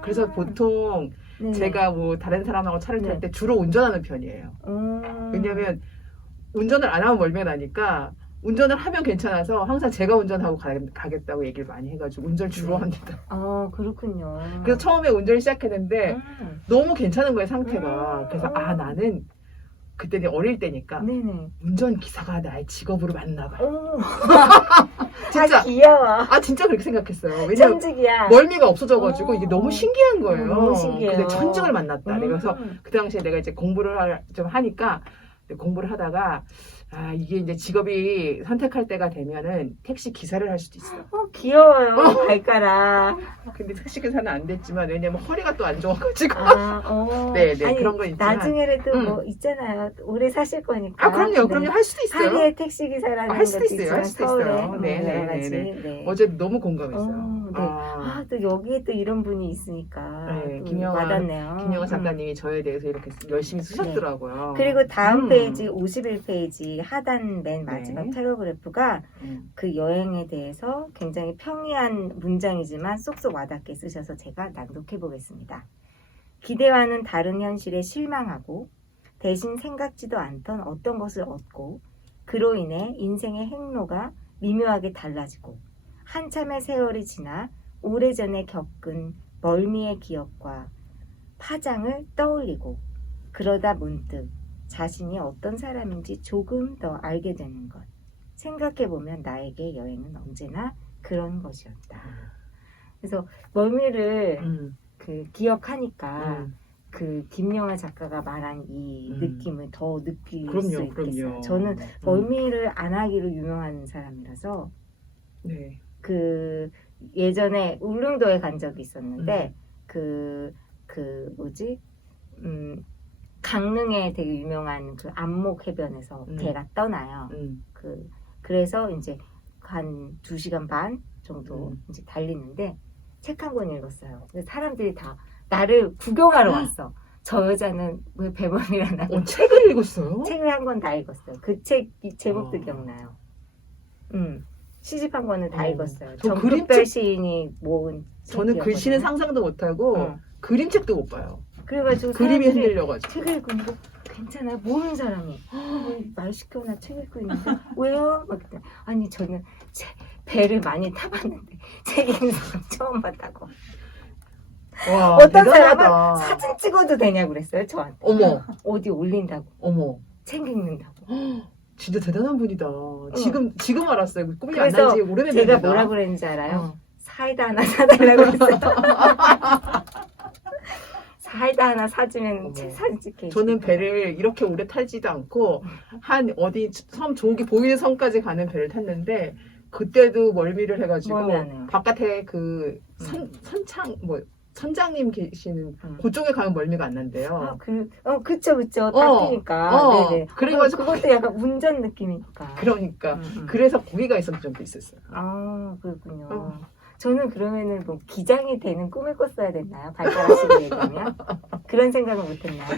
그래서 보통 제가 뭐 다른 사람하고 차를 탈 때 주로 운전하는 편이에요. 왜냐면 운전을 안 하면 멀미가 나니까 운전을 하면 괜찮아서 항상 제가 운전하고 가겠다고 얘기를 많이 해가지고 운전을 주로 합니다. 그렇군요. 그래서 처음에 운전을 시작했는데 너무 괜찮은 거예요, 상태가. 그래서 나는 그때는 어릴 때니까 운전기사가 나의 직업으로 맞나 봐요. 진짜 귀여워. 진짜 그렇게 생각했어요. 왜냐면 천직이야. 멀미가 없어져가지고 이게 너무 신기한 거예요. 너무 신기해요. 근데 천직을 만났다. 그래서 그 당시에 내가 이제 공부를 좀 하니까 공부를 하다가 이게 이제 직업이 선택할 때가 되면은 택시 기사를 할 수도 있어. 귀여워요. 발가락. 근데 택시 기사는 안 됐지만 왜냐면 허리가 또 안 좋아가지고. 네네. 아니, 그런 거 있지만. 나중에라도 뭐 있잖아요. 오래 사실 거니까. 그럼요. 할 수도 있어요. 파리의 택시 기사라는 할 수도 것도 있어요. 할 수도 서울에 있어요. 여러 가지. 네네네. 어제 너무 공감했어요. 또 여기에 또 이런 분이 있으니까 와닿네요. 김영하 작가님이 저에 대해서 이렇게 열심히 쓰셨더라고요. 그리고 다음 페이지 51페이지 하단 맨 마지막 패러그래프가 그 여행에 대해서 굉장히 평이한 문장이지만 쏙쏙 와닿게 쓰셔서 제가 낭독해 보겠습니다. 기대와는 다른 현실에 실망하고 대신 생각지도 않던 어떤 것을 얻고 그로 인해 인생의 행로가 미묘하게 달라지고 한참의 세월이 지나 오래전에 겪은 멀미의 기억과 파장을 떠올리고 그러다 문득 자신이 어떤 사람인지 조금 더 알게 되는 것. 생각해보면 나에게 여행은 언제나 그런 것이었다. 그래서 멀미를 기억하니까 그 김영하 작가가 말한 이 느낌을 더 느낄 수 있겠어요. 저는 멀미를 안 하기로 유명한 사람이라서 네. 그 예전에 울릉도에 간 적이 있었는데 강릉에 되게 유명한 그 안목 해변에서 배가 떠나요. 그래서 이제 한 2시간 반 정도 이제 달리는데 책 한 권 읽었어요. 근데 사람들이 다 나를 구경하러 왔어. 저 여자는 왜 배멀미를 하나? 책을 읽었어요? 책을 한 권 다 읽었어요. 그 책 제목도 기억나요. 시집 한 권을 다 읽었어요. 정특별 시인이 모은 저는 글씨는 상상도 못하고 그림책도 못 봐요. 그래가지고 그림이 흔들려가지고 책 읽으면 뭐 괜찮아요. 모르는 사람이 말 시켜나 책 읽고 있는데 왜요? 막 그때 아니 저는 배를 많이 타봤는데 책 읽는 사람 처음 봤다고. 와, 어떤 대단하다. 사람은 사진 찍어도 되냐고 그랬어요 저한테. 어머. 어디 올린다고. 어머. 책 읽는다고. 진짜 대단한 분이다. 지금 알았어요. 꿈이 안 그래서 난지 오래된 제가 분이다. 뭐라 그랬는지 알아요? 사이다 하나 사달라고 했어요. 사이다 하나 사주면 사진 찍게. 저는 배를 이렇게 오래 타지도 않고 한 어디 섬 저기 보이는 섬까지 가는 배를 탔는데 그때도 멀미를 해가지고 바깥에 그 선창 선장님 계시는 그쪽에 가면 멀미가 안 난대요. 그쵸. 바뀌니까. 네네. 그래가지고 그것도 약간 운전 느낌이니까. 그러니까. 그래서 거기가 있었던 적도 있었어요. 아, 그렇군요. 저는 그러면은 뭐 기장이 되는 꿈을 꿨어야 됐나요? 발달하시고 얘기하면? 그런 생각은 못했나요?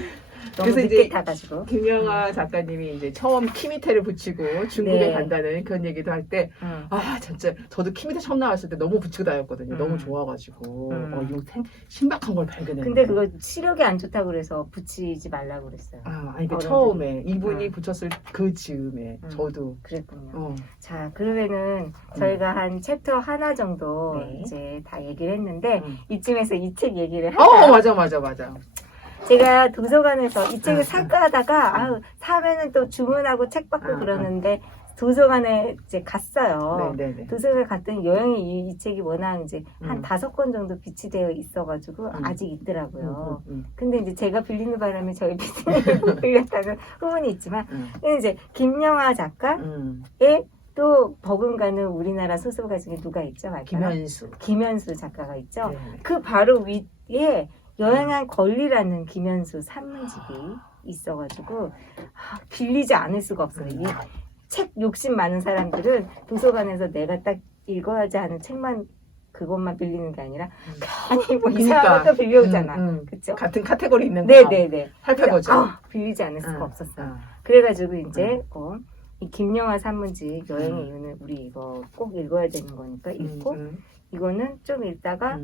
너무 그래서 늦게 이제 타가지고. 김영하 작가님이 이제 처음 키미테를 붙이고 중국에 간다는 그런 얘기도 할 때, 진짜 저도 키미테 처음 나왔을 때 너무 붙이고 다녔거든요. 너무 좋아가지고 이거 신박한 걸 발견했는데. 근데 그거 시력이 안 좋다고 그래서 붙이지 말라고 그랬어요. 아니 그 처음에 이분이 붙였을 그 즈음에 저도 그랬군요. 자, 그러면은 저희가 한 챕터 하나 정도 이제 다 얘기를 했는데 이쯤에서 이 책 얘기를 할까요? 맞아. 제가 도서관에서 이 책을 살까 하다가 사면은 또 주문하고 책 받고 그러는데 도서관에 이제 갔어요. 도서관에 갔더니 여행의 이 책이 워낙 이제 한 5권 정도 비치되어 있어가지고 아직 있더라고요. 근데 이제 제가 빌리는 바람에 저희 비스님을 빌렸다는 후문이 있지만 근데 이제 김영하 작가의 또 버금가는 우리나라 소설가 중에 누가 있죠? 김현수 작가가 있죠. 그 바로 위에 여행한 권리라는 김현수 산문집이 있어가지고 빌리지 않을 수가 없어요. 이 책 욕심 많은 사람들은 도서관에서 내가 딱 읽어야지 하는 책만 그것만 빌리는 게 아니라 괜히 뭐 이상한 것도 빌려오잖아. 그쵸? 같은 카테고리 있는 거 살펴보죠. 빌리지 않을 수가 없었어요. 그래가지고 이제 이 김영하 산문집 여행의 이유는 우리 이거 꼭 읽어야 되는 거니까 읽고 이거는 좀 읽다가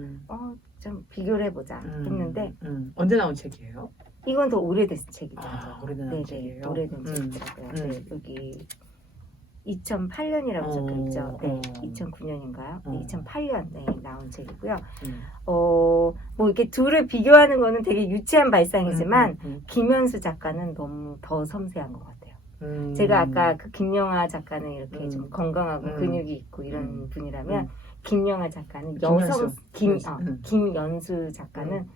좀 비교를 해보자 했는데 언제 나온 책이에요? 이건 더 오래된 책이더라고요. 오래된 책이에요? 오래된 책이더라고요. 여기 2008년이라고 적혀있죠. 2009년인가요? 2008년에 나온 책이고요. 뭐 이렇게 둘을 비교하는 거는 되게 유치한 발상이지만 김현수 작가는 너무 더 섬세한 것 같아요. 제가 아까 그 김영하 작가는 이렇게 좀 건강하고 근육이 있고 이런 분이라면 김영하 작가는 김연수 작가는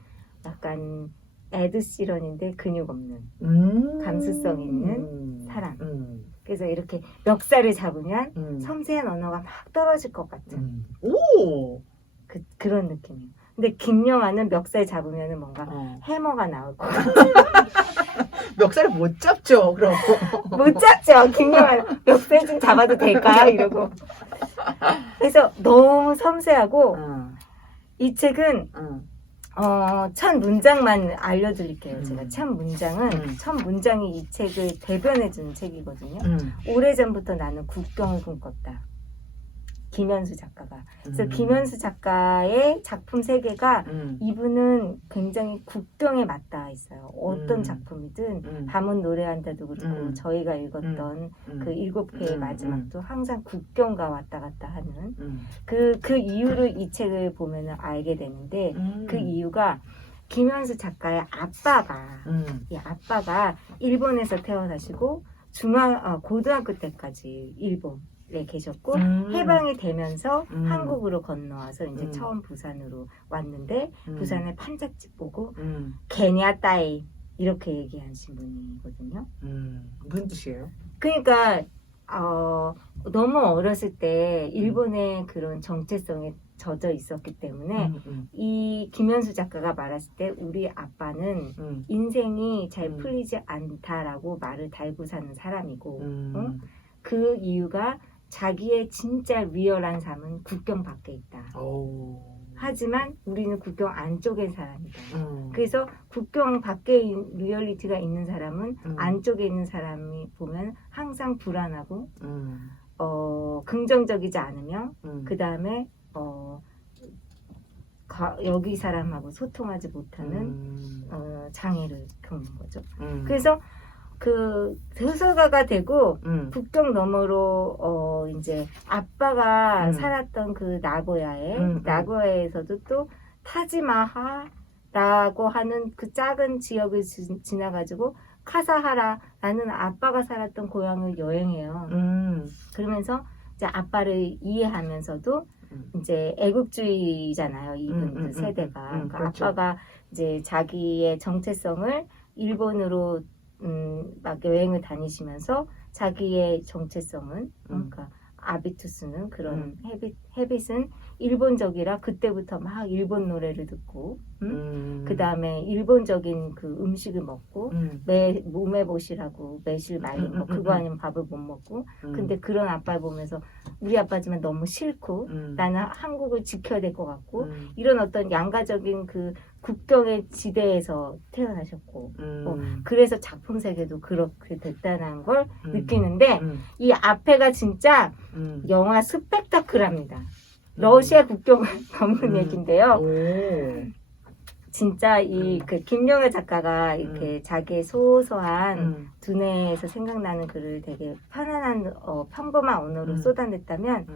약간 에드시런인데 근육 없는 감수성 있는 사람. 그래서 이렇게 멱살을 잡으면 섬세한 언어가 막 떨어질 것 같은 그런 느낌이에요. 근데 김영하는 멱살 잡으면 뭔가 해머가 나올 것 같아요. 멱살을 못 잡죠, 그럼. 못 잡죠. 김영하 멱살 좀 잡아도 될까요? 이러고. 그래서 너무 섬세하고 이 책은 첫 문장만 알려드릴게요. 제가 첫 문장이 이 책을 대변해주는 책이거든요. 오래전부터 나는 국경을 꿈꿨다. 김현수 작가가. 그래서 김현수 작가의 작품 세계가 이분은 굉장히 국경에 맞닿아 있어요. 어떤 작품이든 밤은 노래한다도 그렇고 저희가 읽었던 그 7회의 마지막도 항상 국경과 왔다 갔다 하는 그 이유를 이 책을 보면 알게 되는데 그 이유가 김현수 작가의 이 아빠가 일본에서 태어나시고 고등학교 때까지 일본에 계셨고 해방이 되면서 한국으로 건너와서 이제 처음 부산으로 왔는데 부산에 판잣집 보고 개냐따이 이렇게 얘기하신 분이거든요. 무슨 뜻이에요? 그러니까 너무 어렸을 때 일본의 그런 정체성에 젖어 있었기 때문에 이 김현수 작가가 말했을 때 우리 아빠는 인생이 잘 풀리지 않다라고 말을 달고 사는 사람이고 그 이유가 자기의 진짜 리얼한 삶은 국경 밖에 있다. 하지만 우리는 국경 안쪽에 사람이다. 그래서 국경 밖에 리얼리티가 있는 사람은 안쪽에 있는 사람이 보면 항상 불안하고 긍정적이지 않으며 그 다음에 여기 사람하고 소통하지 못하는 장애를 겪는 거죠. 그래서 그 소설가가 되고 국경 너머로 이제 아빠가 살았던 그 나고야에서도 또 타지마하라고 하는 그 작은 지역을 지나가지고 카사하라라는 아빠가 살았던 고향을 여행해요. 그러면서 이제 아빠를 이해하면서도 이제 애국주의잖아요. 이분 세대가. 그러니까 그렇죠. 아빠가 이제 자기의 정체성을 일본으로 막 여행을 다니시면서 자기의 정체성은 그러니까 아비투스는 그런 헤빗은 일본적이라 그때부터 막 일본 노래를 듣고 그 다음에 일본적인 그 음식을 먹고 몸에 보시라고 매실 말린 거 그거 아니면 밥을 못 먹고 근데 그런 아빠를 보면서 우리 아빠지만 너무 싫고 나는 한국을 지켜야 될 것 같고 이런 어떤 양가적인 그 국경의 지대에서 태어나셨고 그래서 작품 세계도 그렇게 됐다는 걸 느끼는데 이 앞에가 진짜 영화 스펙타클합니다. 러시아 국경을 넘는 얘기인데요. 진짜 그 김영하 작가가 이렇게 자기의 소소한 두뇌에서 생각나는 글을 되게 편안한 평범한 언어로 쏟아냈다면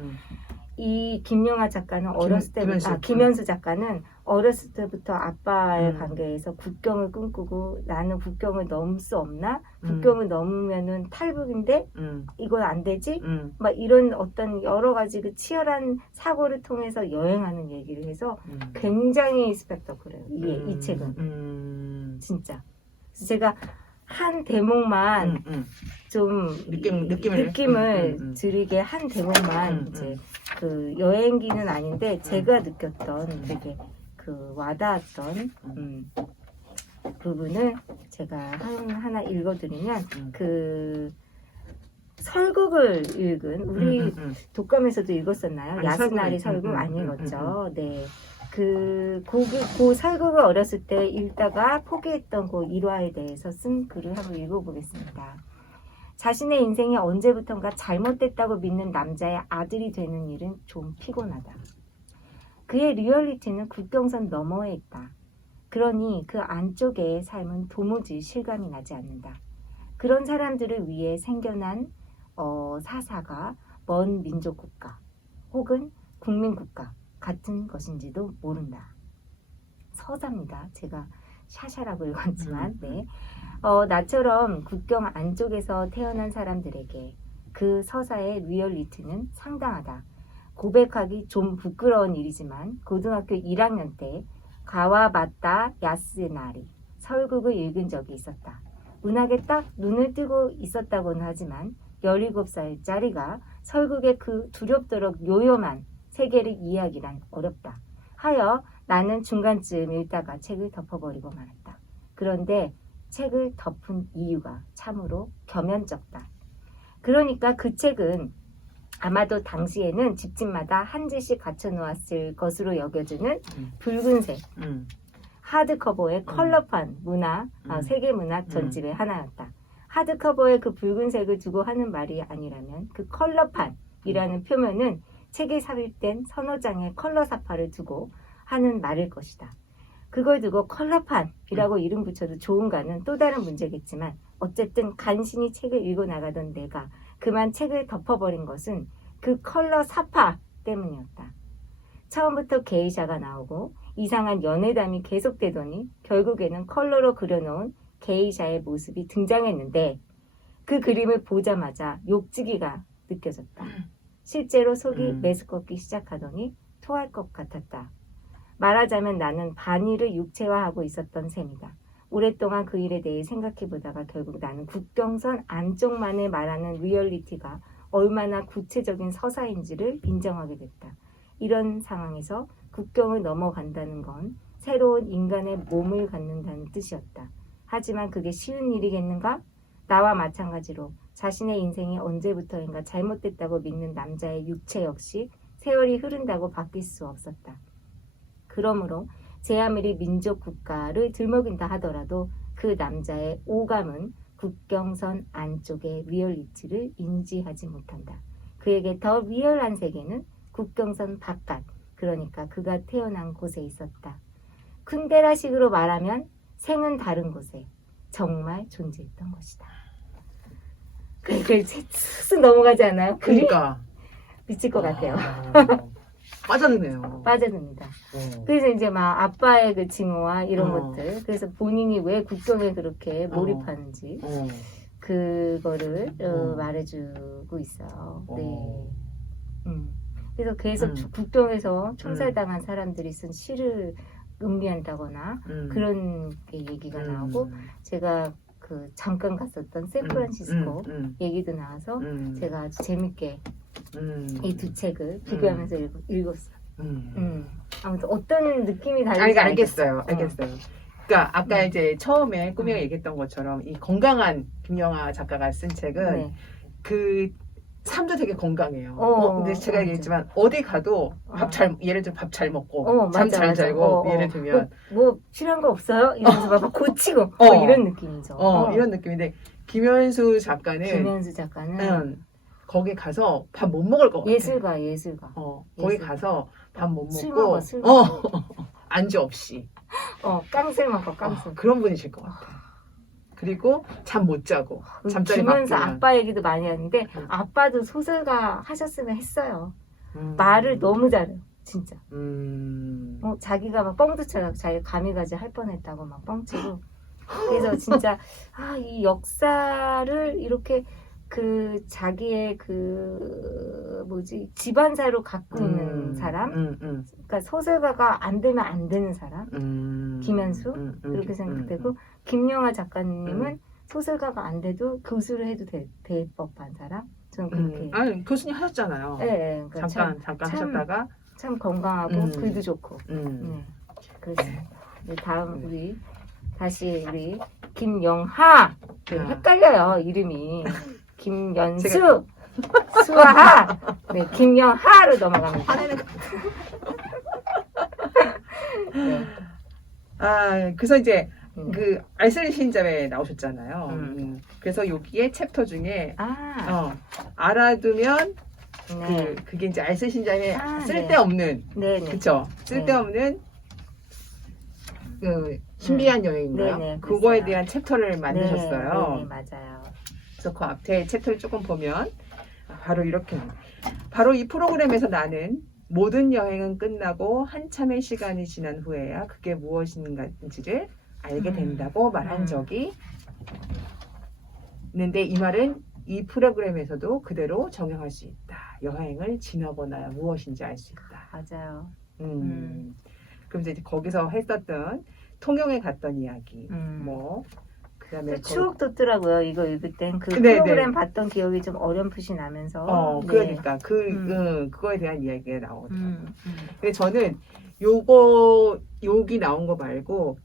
이 김영하 작가는 어렸을 때부터 김현수 작가는 어렸을 때부터 아빠의 관계에서 국경을 꿈꾸고 나는 국경을 넘을 수 없나? 국경을 넘으면은 탈북인데 이건 안 되지? 막 이런 어떤 여러 가지 그 치열한 사고를 통해서 여행하는 얘기를 해서 굉장히 스펙터클해요. 이 책은 진짜. 그래서 제가 한 대목만 좀 느낌을 드리게 한 대목만 이제 그 여행기는 아닌데 제가 느꼈던 되게 그 와닿았던 부분을 제가 하나 읽어드리면 그 설국을 읽은 우리 독감에서도 읽었었나요? 야스나리 설국 안 읽었죠. 네. 그 설국을 어렸을 때 읽다가 포기했던 그 일화에 대해서 쓴 글을 한번 읽어보겠습니다. 자신의 인생이 언제부턴가 잘못됐다고 믿는 남자의 아들이 되는 일은 좀 피곤하다. 그의 리얼리티는 국경선 너머에 있다. 그러니 그 안쪽의 삶은 도무지 실감이 나지 않는다. 그런 사람들을 위해 생겨난 사사가 먼 민족국가 혹은 국민국가 같은 것인지도 모른다. 서사입니다. 제가 샤샤라고 읽었지만 네. 나처럼 국경 안쪽에서 태어난 사람들에게 그 서사의 리얼리티는 상당하다. 고백하기 좀 부끄러운 일이지만 고등학교 1학년 때 가와바타 야스나리 설국을 읽은 적이 있었다. 문학에 딱 눈을 뜨고 있었다고는 하지만 17살짜리가 설국의 그 두렵도록 요염한 세계를 이해하기란 어렵다. 하여 나는 중간쯤 읽다가 책을 덮어버리고 말았다. 그런데 책을 덮은 이유가 참으로 겸연쩍다. 그러니까 그 책은 아마도 당시에는 집집마다 한 지씩 갖춰놓았을 것으로 여겨지는 붉은색 하드커버의 컬러판 세계문학 전집의 하나였다. 하드커버의 그 붉은색을 두고 하는 말이 아니라면 그 컬러판이라는 표면은 책에 삽입된 서너 장의 컬러 사파를 두고 하는 말일 것이다. 그걸 두고 컬러판이라고 이름 붙여도 좋은가는 또 다른 문제겠지만 어쨌든 간신히 책을 읽어 나가던 내가 그만 책을 덮어버린 것은 그 컬러 사파 때문이었다. 처음부터 게이샤가 나오고 이상한 연애담이 계속되더니 결국에는 컬러로 그려놓은 게이샤의 모습이 등장했는데 그 그림을 보자마자 욕지기가 느껴졌다. 실제로 속이 메스껍기 시작하더니 토할 것 같았다. 말하자면 나는 반일을 육체화하고 있었던 셈이다. 오랫동안 그 일에 대해 생각해보다가 결국 나는 국경선 안쪽만을 말하는 리얼리티가 얼마나 구체적인 서사인지를 인정하게 됐다. 이런 상황에서 국경을 넘어간다는 건 새로운 인간의 몸을 갖는다는 뜻이었다. 하지만 그게 쉬운 일이겠는가? 나와 마찬가지로 자신의 인생이 언제부터인가 잘못됐다고 믿는 남자의 육체 역시 세월이 흐른다고 바뀔 수 없었다. 그러므로 제 아무리 민족 국가를 들먹인다 하더라도 그 남자의 오감은 국경선 안쪽의 리얼리티를 인지하지 못한다. 그에게 더 리얼한 세계는 국경선 바깥, 그러니까 그가 태어난 곳에 있었다. 쿤데라식으로 말하면 생은 다른 곳에 정말 존재했던 것이다. 그게 쓱 넘어가지 않아요? 그러니까 미칠 것 같아요. 빠져드네요. 빠져듭니다. 그래서 이제 막 아빠의 그 징후와 이런 것들, 그래서 본인이 왜 국경에 그렇게 몰입하는지 그거를 말해주고 있어요. 네. 그래서 계속 국경에서 총살당한 사람들이 쓴 시를 음미한다거나 그런 게 얘기가 나오고, 제가 그 잠깐 갔었던 샌프란시스코 얘기도 나와서 제가 아주 재밌게 이 두 책을 비교하면서 읽었어요. 아무튼 어떤 느낌이 다른지 알겠어요. 그러니까 아까 이제 처음에 꾸미가 얘기했던 것처럼 이 건강한 김영하 작가가 쓴 책은 그 삶도 되게 건강해요. 근데 제가 얘기했지만 어디 가도 예를 들어 밥 잘 먹고 잠 잘 자고 예를 들면 뭐 필요한 거 없어요? 이러면서 막 고치고 이런 느낌이죠. 이런 느낌인데 김현수 작가는 거기 가서 밥 못 먹을 것 같아. 예술가. 거기 가서 밥 못 술 먹고 먹어. 안주 없이 깡술 먹어. 그런 분이실 것 같아. 그리고 잠 못 자고 잠자리 김현수 바뀌면. 아빠 얘기도 많이 하는데 아빠도 소설가 하셨으면 했어요. 말을 너무 잘해요. 진짜. 자기가 막 뻥도 쳐요. 자기 가미가지 할 뻔했다고 막 뻥치고. 그래서 진짜 이 역사를 이렇게 그 자기의 집안사로 갖고 있는 사람, 그러니까 소설가가 안 되면 안 되는 사람, 김현수 그렇게 생각되고, 김영하 작가님은 소설가가 안 돼도 교수를 해도 될 법한 사람. 저는 그렇게. 아니 교수님 하셨잖아요. 네, 그러니까 잠깐 하셨다가 참 건강하고 글도 좋고. 그렇습니다. 다음 우리 김영하. 헷갈려요 이름이. 김연수, 수아하, 김영하로 넘어갑니다. 그래서 이제 그 알쓸 신잡에 나오셨잖아요. 그래서 여기에 챕터 중에 알아두면 그게 이제 알쓸 신잡에 쓸데없는, 그쵸? 쓸데없는 그 신비한 여행인가요? 그거에 대한 챕터를 만드셨어요. 네, 맞아요. 그래서 그 앞에 챕터를 조금 보면 바로 이렇게, 바로 이 프로그램에서 나는 모든 여행은 끝나고 한참의 시간이 지난 후에야 그게 무엇인가인지를 알게 된다고 말한 적이 있는데, 이 말은 이 프로그램에서도 그대로 적용할 수 있다. 여행을 지나고 나야 무엇인지 알 수 있다. 맞아요. 그럼 이제 거기서 했었던 통영에 갔던 이야기, 그다음에 추억 돋더라고요. 이거 읽을 땐 그 프로그램 봤던 기억이 좀 어렴풋이 나면서. 그러니까 그거에 대한 이야기가 나오더라고요. 근데 저는 여기 나온 거 말고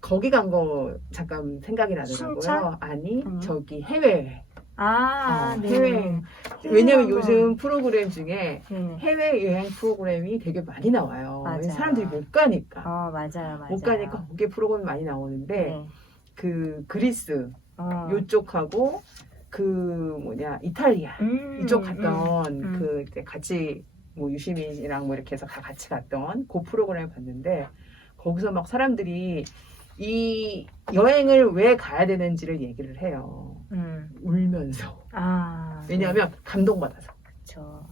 거기 간 거 잠깐 생각이 나더라고요. 춘천? 아니 저기 해외. 해외. 네. 왜냐면 요즘 프로그램 중에 해외 여행 프로그램이 되게 많이 나와요. 맞아요. 사람들이 못 가니까. 맞아요. 못 가니까 거기에 프로그램 많이 나오는데 그 그리스 요쪽하고 이탈리아 이쪽 갔던 그 같이 뭐 유시민이랑 뭐 이렇게 해서 같이 갔던 그 프로그램을 봤는데 거기서 막 사람들이 이 여행을 왜 가야 되는지를 얘기를 해요. 울면서. 왜냐하면 감동받아서. 그렇죠.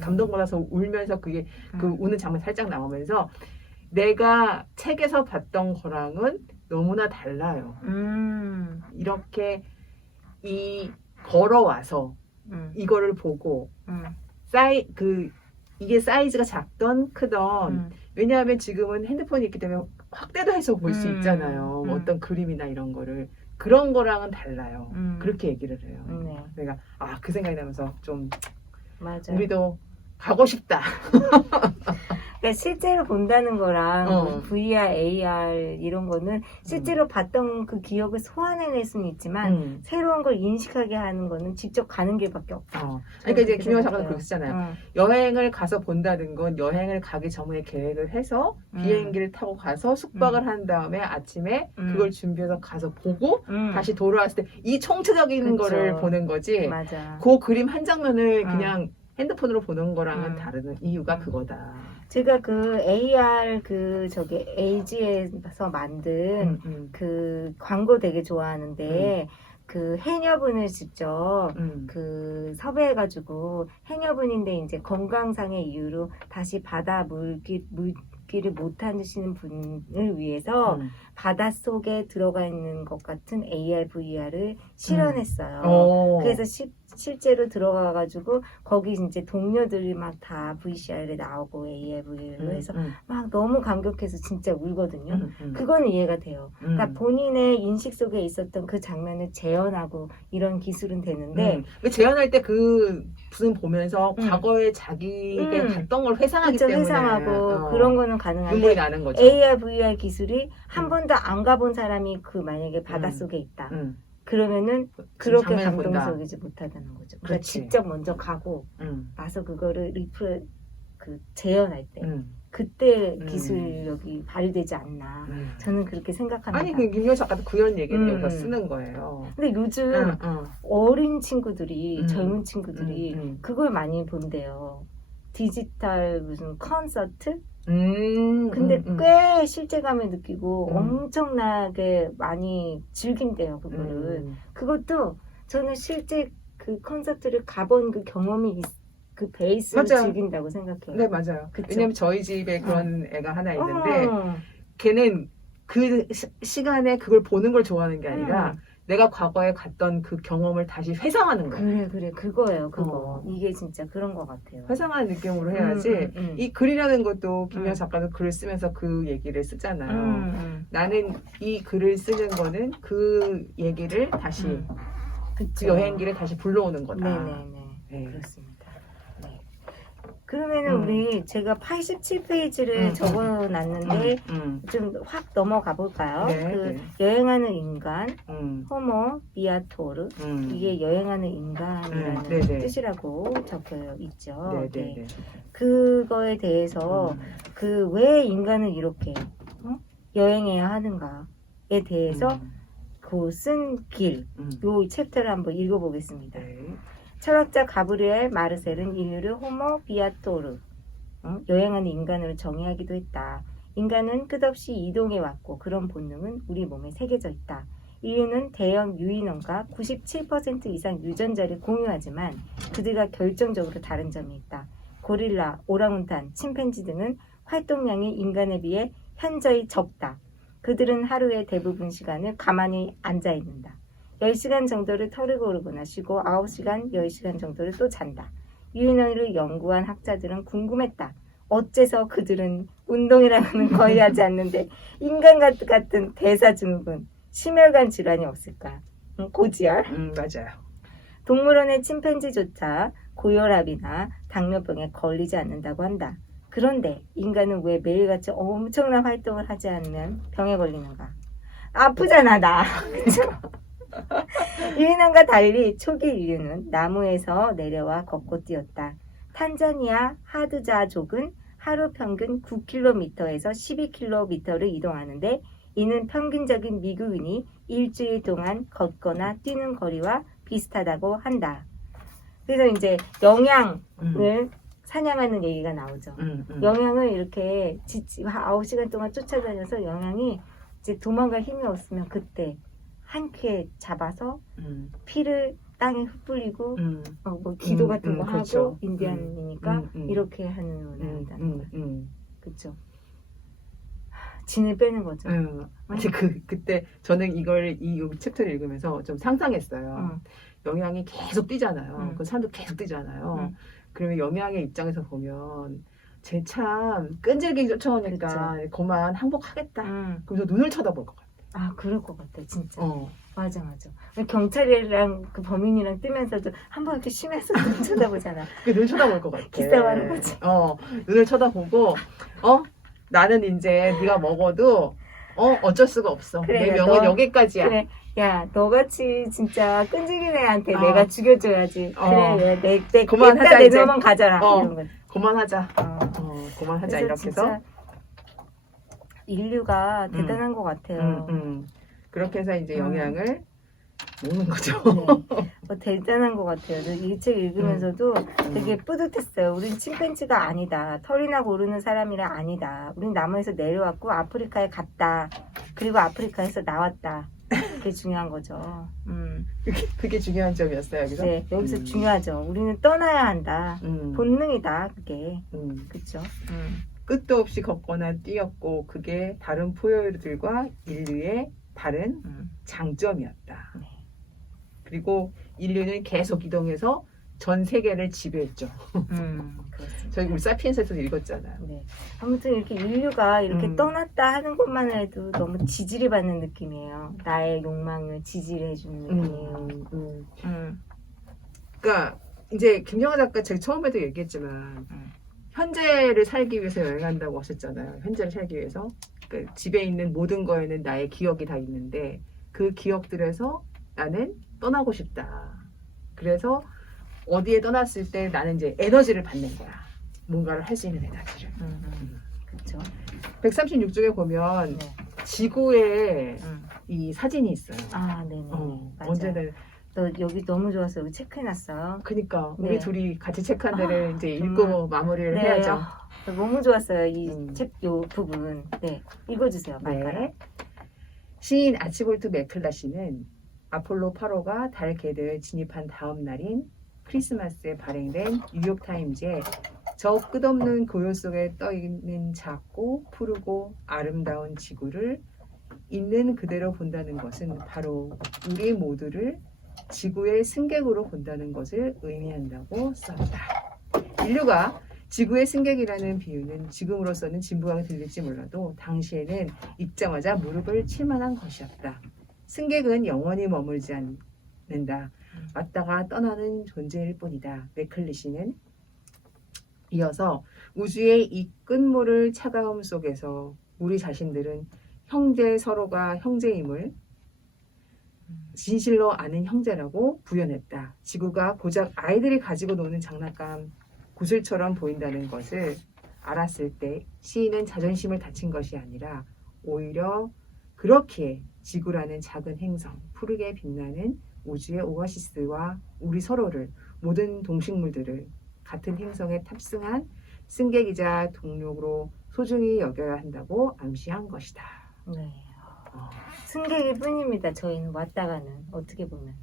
감동받아서 울면서 그게 그 우는 장면 살짝 나오면서 내가 책에서 봤던 거랑은 너무나 달라요. 이렇게 걸어와서 이거를 보고 이게 사이즈가 작던 크던 왜냐하면 지금은 핸드폰이 있기 때문에 확대도 해서 볼 수 있잖아요. 어떤 그림이나 이런 거를 그런 거랑은 달라요. 그렇게 얘기를 해요. 네. 내가 그 생각이 나면서 좀 맞아. 우리도 가고 싶다. 그러니까 실제로 본다는 거랑 VR, AR 이런 거는 실제로 봤던 그 기억을 소환해낼 수는 있지만 새로운 걸 인식하게 하는 거는 직접 가는 길밖에 없다. 그러니까 이제 김영하 작가도 그렇게 쓰잖아요. 여행을 가서 본다는 건 여행을 가기 전에 계획을 해서 비행기를 타고 가서 숙박을 한 다음에 아침에 그걸 준비해서 가서 보고 다시 돌아왔을 때 이 총체적인 그쵸. 거를 보는 거지. 맞아. 그 그림 한 장면을 그냥 핸드폰으로 보는 거랑은 다른 이유가 그거다. 제가 그 AR LG에서 만든 그 광고 되게 좋아하는데 그 해녀분을 직접 그 섭외해가지고 해녀분인데 이제 건강상의 이유로 다시 바다 물길을 못 하시는 분을 위해서 바닷속에 들어가 있는 것 같은 AR, VR을 실현했어요. 그래서 실제로 들어가가지고 거기 이제 동료들이 막 다 VCR에 나오고 AR, VR로 해서 막 너무 감격해서 진짜 울거든요. 그거는 이해가 돼요. 그러니까 본인의 인식 속에 있었던 그 장면을 재현하고 이런 기술은 되는데 재현할 때 그 무슨 보면서 과거에 자기가 갔던 걸 회상하기 그쵸, 때문에 회상하고 그런 거는 가능한데 눈물이 나는 거죠. AR, VR 기술이 한 번도 안 가본 사람이 그 만약에 바닷속에 있다. 그러면은 그렇게 감동적이지 못하다는 거죠. 그러니까 직접 먼저 가고 나서 그거를 재현할 때 그때 기술력이 발휘되지 않나. 저는 그렇게 생각합니다. 아니 그 김효 작가도 그런 얘기를 여기서 쓰는 거예요. 근데 요즘 어린 친구들이 젊은 친구들이 그걸 많이 본대요. 디지털 무슨 콘서트? 근데 꽤 실제감을 느끼고 엄청나게 많이 즐긴대요, 그거를. 그것도 저는 실제 그 콘서트를 가본 그 경험이 그 베이스를 맞아요. 즐긴다고 생각해요. 네, 맞아요. 그쵸? 왜냐면 저희 집에 그런 애가 하나 있는데 걔는 그 시간에 그걸 보는 걸 좋아하는 게 아니라 내가 과거에 갔던 그 경험을 다시 회상하는 거예요. 그래 그거예요. 그거 이게 진짜 그런 것 같아요. 회상하는 느낌으로 해야지. 이 글이라는 것도 김영 작가도 글을 쓰면서 그 얘기를 쓰잖아요. 나는 이 글을 쓰는 거는 그 얘기를 다시 그 여행기를 다시 불러오는 거다. 네네네. 그렇습니다. 네. 그러면은 우리 제가 87페이지를 적어놨는데 좀 확 넘어가 볼까요? 그 여행하는 인간, 호모 비아토르 이게 여행하는 인간이라는 뜻이라고 적혀 있죠. 네. 그거에 대해서 그 왜 인간을 이렇게 여행해야 하는가에 대해서 그 쓴 길, 요 챕터를 한번 읽어보겠습니다. 철학자 가브리엘 마르셀은 인류를 호모 비아토르, 여행하는 인간으로 정의하기도 했다. 인간은 끝없이 이동해 왔고 그런 본능은 우리 몸에 새겨져 있다. 인류는 대형 유인원과 97% 이상 유전자를 공유하지만 그들과 결정적으로 다른 점이 있다. 고릴라, 오랑우탄, 침팬지 등은 활동량이 인간에 비해 현저히 적다. 그들은 하루의 대부분 시간을 가만히 앉아 있는다. 10시간 정도를 털을 고르거나 쉬고 9시간, 10시간 정도를 또 잔다. 유인원을 연구한 학자들은 궁금했다. 어째서 그들은 운동이라고는 거의 하지 않는데 인간 같은 대사증후군, 심혈관 질환이 없을까? 고지혈? 맞아요. 동물원의 침팬지조차 고혈압이나 당뇨병에 걸리지 않는다고 한다. 그런데 인간은 왜 매일같이 엄청난 활동을 하지 않으면 병에 걸리는가? 아프잖아 나. 그쵸? 유인원과 달리 초기 인류는 나무에서 내려와 걷고 뛰었다. 탄자니아 하드자족은 하루 평균 9km에서 12km를 이동하는데 이는 평균적인 미국인이 일주일 동안 걷거나 뛰는 거리와 비슷하다고 한다. 그래서 이제 영양을 사냥하는 얘기가 나오죠. 영양을 이렇게 9시간 동안 쫓아다녀서 영양이 이제 도망갈 힘이 없으면 그때 한 큐에 잡아서 피를 땅에 흩뿌리고 뭐 기도 같은 거 그렇죠. 하고 인디안이니까 이렇게 하는 문화라는 거예요. 그렇죠. 진을 빼는 거죠. 아니 그때 저는 이 챕터를 읽으면서 좀 상상했어요. 영양이 계속 뛰잖아요. 그 사람도 계속 뛰잖아요. 그러면 영양의 입장에서 보면 쟤 참 끈질기게 쫓아오니까 그만 항복하겠다. 그러면서 눈을 쳐다볼 것 같아. 아, 그럴 것 같아, 진짜. 맞아. 경찰이랑 그 범인이랑 뜨면서도 한번 이렇게 쉬면서 눈 쳐다보잖아. 눈을 쳐다볼 것 같아. 기싸움하는 거지. 눈을 쳐다보고, 나는 이제 네가 먹어도, 어쩔 수가 없어. 그래, 내 명은 여기까지야. 그래, 야, 너같이 진짜 끈질긴 애한테 어. 내가 죽여줘야지. 그래, 내 그만하자, 내 이제. 놈만 가져라. 이런 거. 그만하자. 그만하자, 이렇게 해서. 인류가 대단한 것 같아요. 그렇게 해서 이제 영양을 먹는 거죠. 네. 대단한 것 같아요. 이 책 읽으면서도 되게 뿌듯했어요. 우린 침팬지가 아니다. 털이 나고 오르는 사람이라 아니다. 우린 나무에서 내려왔고 아프리카에 갔다. 그리고 아프리카에서 나왔다. 그게 중요한 거죠. 그게 중요한 점이었어요, 여기서? 네, 여기서 중요하죠. 우리는 떠나야 한다. 본능이다, 그게. 그렇죠. 끝도 없이 걷거나 뛰었고 그게 다른 포유류들과 인류의 다른 장점이었다. 네. 그리고 인류는 계속 이동해서 전 세계를 지배했죠. 그렇습니다. 저희 우리 사피엔스에서 읽었잖아요. 네. 아무튼 이렇게 인류가 이렇게 떠났다 하는 것만 해도 너무 지지를 받는 느낌이에요. 나의 욕망을 지지를 해주는 느낌이에요. 그러니까 이제 김영하 작가 제가 처음에도 얘기했지만 현재를 살기 위해서 여행한다고 하셨잖아요. 현재를 살기 위해서. 그러니까 집에 있는 모든 거에는 나의 기억이 다 있는데 그 기억들에서 나는 떠나고 싶다. 그래서 어디에 떠났을 때 나는 이제 에너지를 받는 거야. 뭔가를 할 수 있는 에너지를. 그렇죠. 136쪽에 보면 네. 지구에 이 사진이 있어요. 아, 네네. 맞아요. 언제는 너 여기 너무 좋았어. 여기 체크해놨어요. 그러니까 네. 우리 둘이 같이 책한 데를 이제 정말. 읽고 마무리를 해야죠. 너무 좋았어요. 이 책 요 부분. 네, 읽어주세요. 네. 시인 아치볼트 맥클라시는 아폴로 8호가 달 궤도에 진입한 다음 날인 크리스마스에 발행된 뉴욕타임즈에 저 끝없는 고요 속에 떠있는 작고 푸르고 아름다운 지구를 있는 그대로 본다는 것은 바로 우리 모두를 지구의 승객으로 본다는 것을 의미한다고 썼다. 인류가 지구의 승객이라는 비유는 지금으로서는 진부하게 들릴지 몰라도 당시에는 읽자마자 무릎을 칠 만한 것이었다. 승객은 영원히 머물지 않는다. 왔다가 떠나는 존재일 뿐이다. 맥클리시는 이어서 우주의 이 끝모를 차가움 속에서 우리 자신들은 서로가 형제임을 진실로 아는 형제라고 부연했다. 지구가 고작 아이들이 가지고 노는 장난감 구슬처럼 보인다는 것을 알았을 때 시인은 자존심을 다친 것이 아니라 오히려 그렇게 지구라는 작은 행성, 푸르게 빛나는 우주의 오아시스와 우리 서로를 모든 동식물들을 같은 행성에 탑승한 승객이자 동료로 소중히 여겨야 한다고 암시한 것이다. 네. 승객일 뿐입니다. 저희는 왔다가는 어떻게 보면.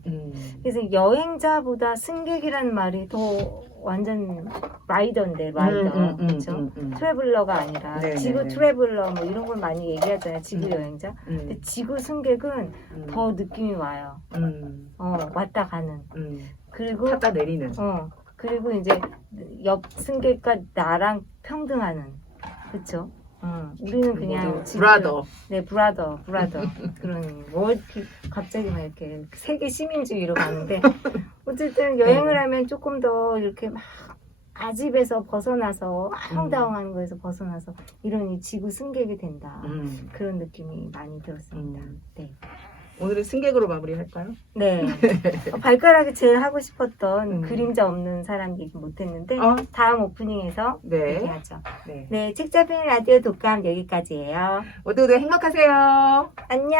그래서 여행자보다 승객이라는 말이 더 완전 라이더인데 라이더 그렇죠? 트래블러가 아니라 네네네. 지구 트래블러 뭐 이런 걸 많이 얘기하잖아요. 지구 여행자. 근데 지구 승객은 더 느낌이 와요. 왔다 가는. 그리고 탔다 내리는. 그리고 이제 옆 승객과 나랑 평등하는. 그렇죠? 우리는 그냥 브라더. 네, 브라더 그런 뭐 이렇게 갑자기 막 이렇게 세계 시민주의로 가는데 어쨌든 여행을 하면 조금 더 이렇게 막 아집에서 벗어나서 아웅다웅한 거에서 벗어나서 이런 이 지구 승객이 된다 그런 느낌이 많이 들었습니다. 네. 오늘은 승객으로 마무리할까요? 네. 발가락이 제일 하고 싶었던 그림자 없는 사람 얘기 못했는데 다음 오프닝에서 얘기하죠. 네, 책 잡힌 라디오 독감 여기까지예요. 모두 행복하세요. 안녕.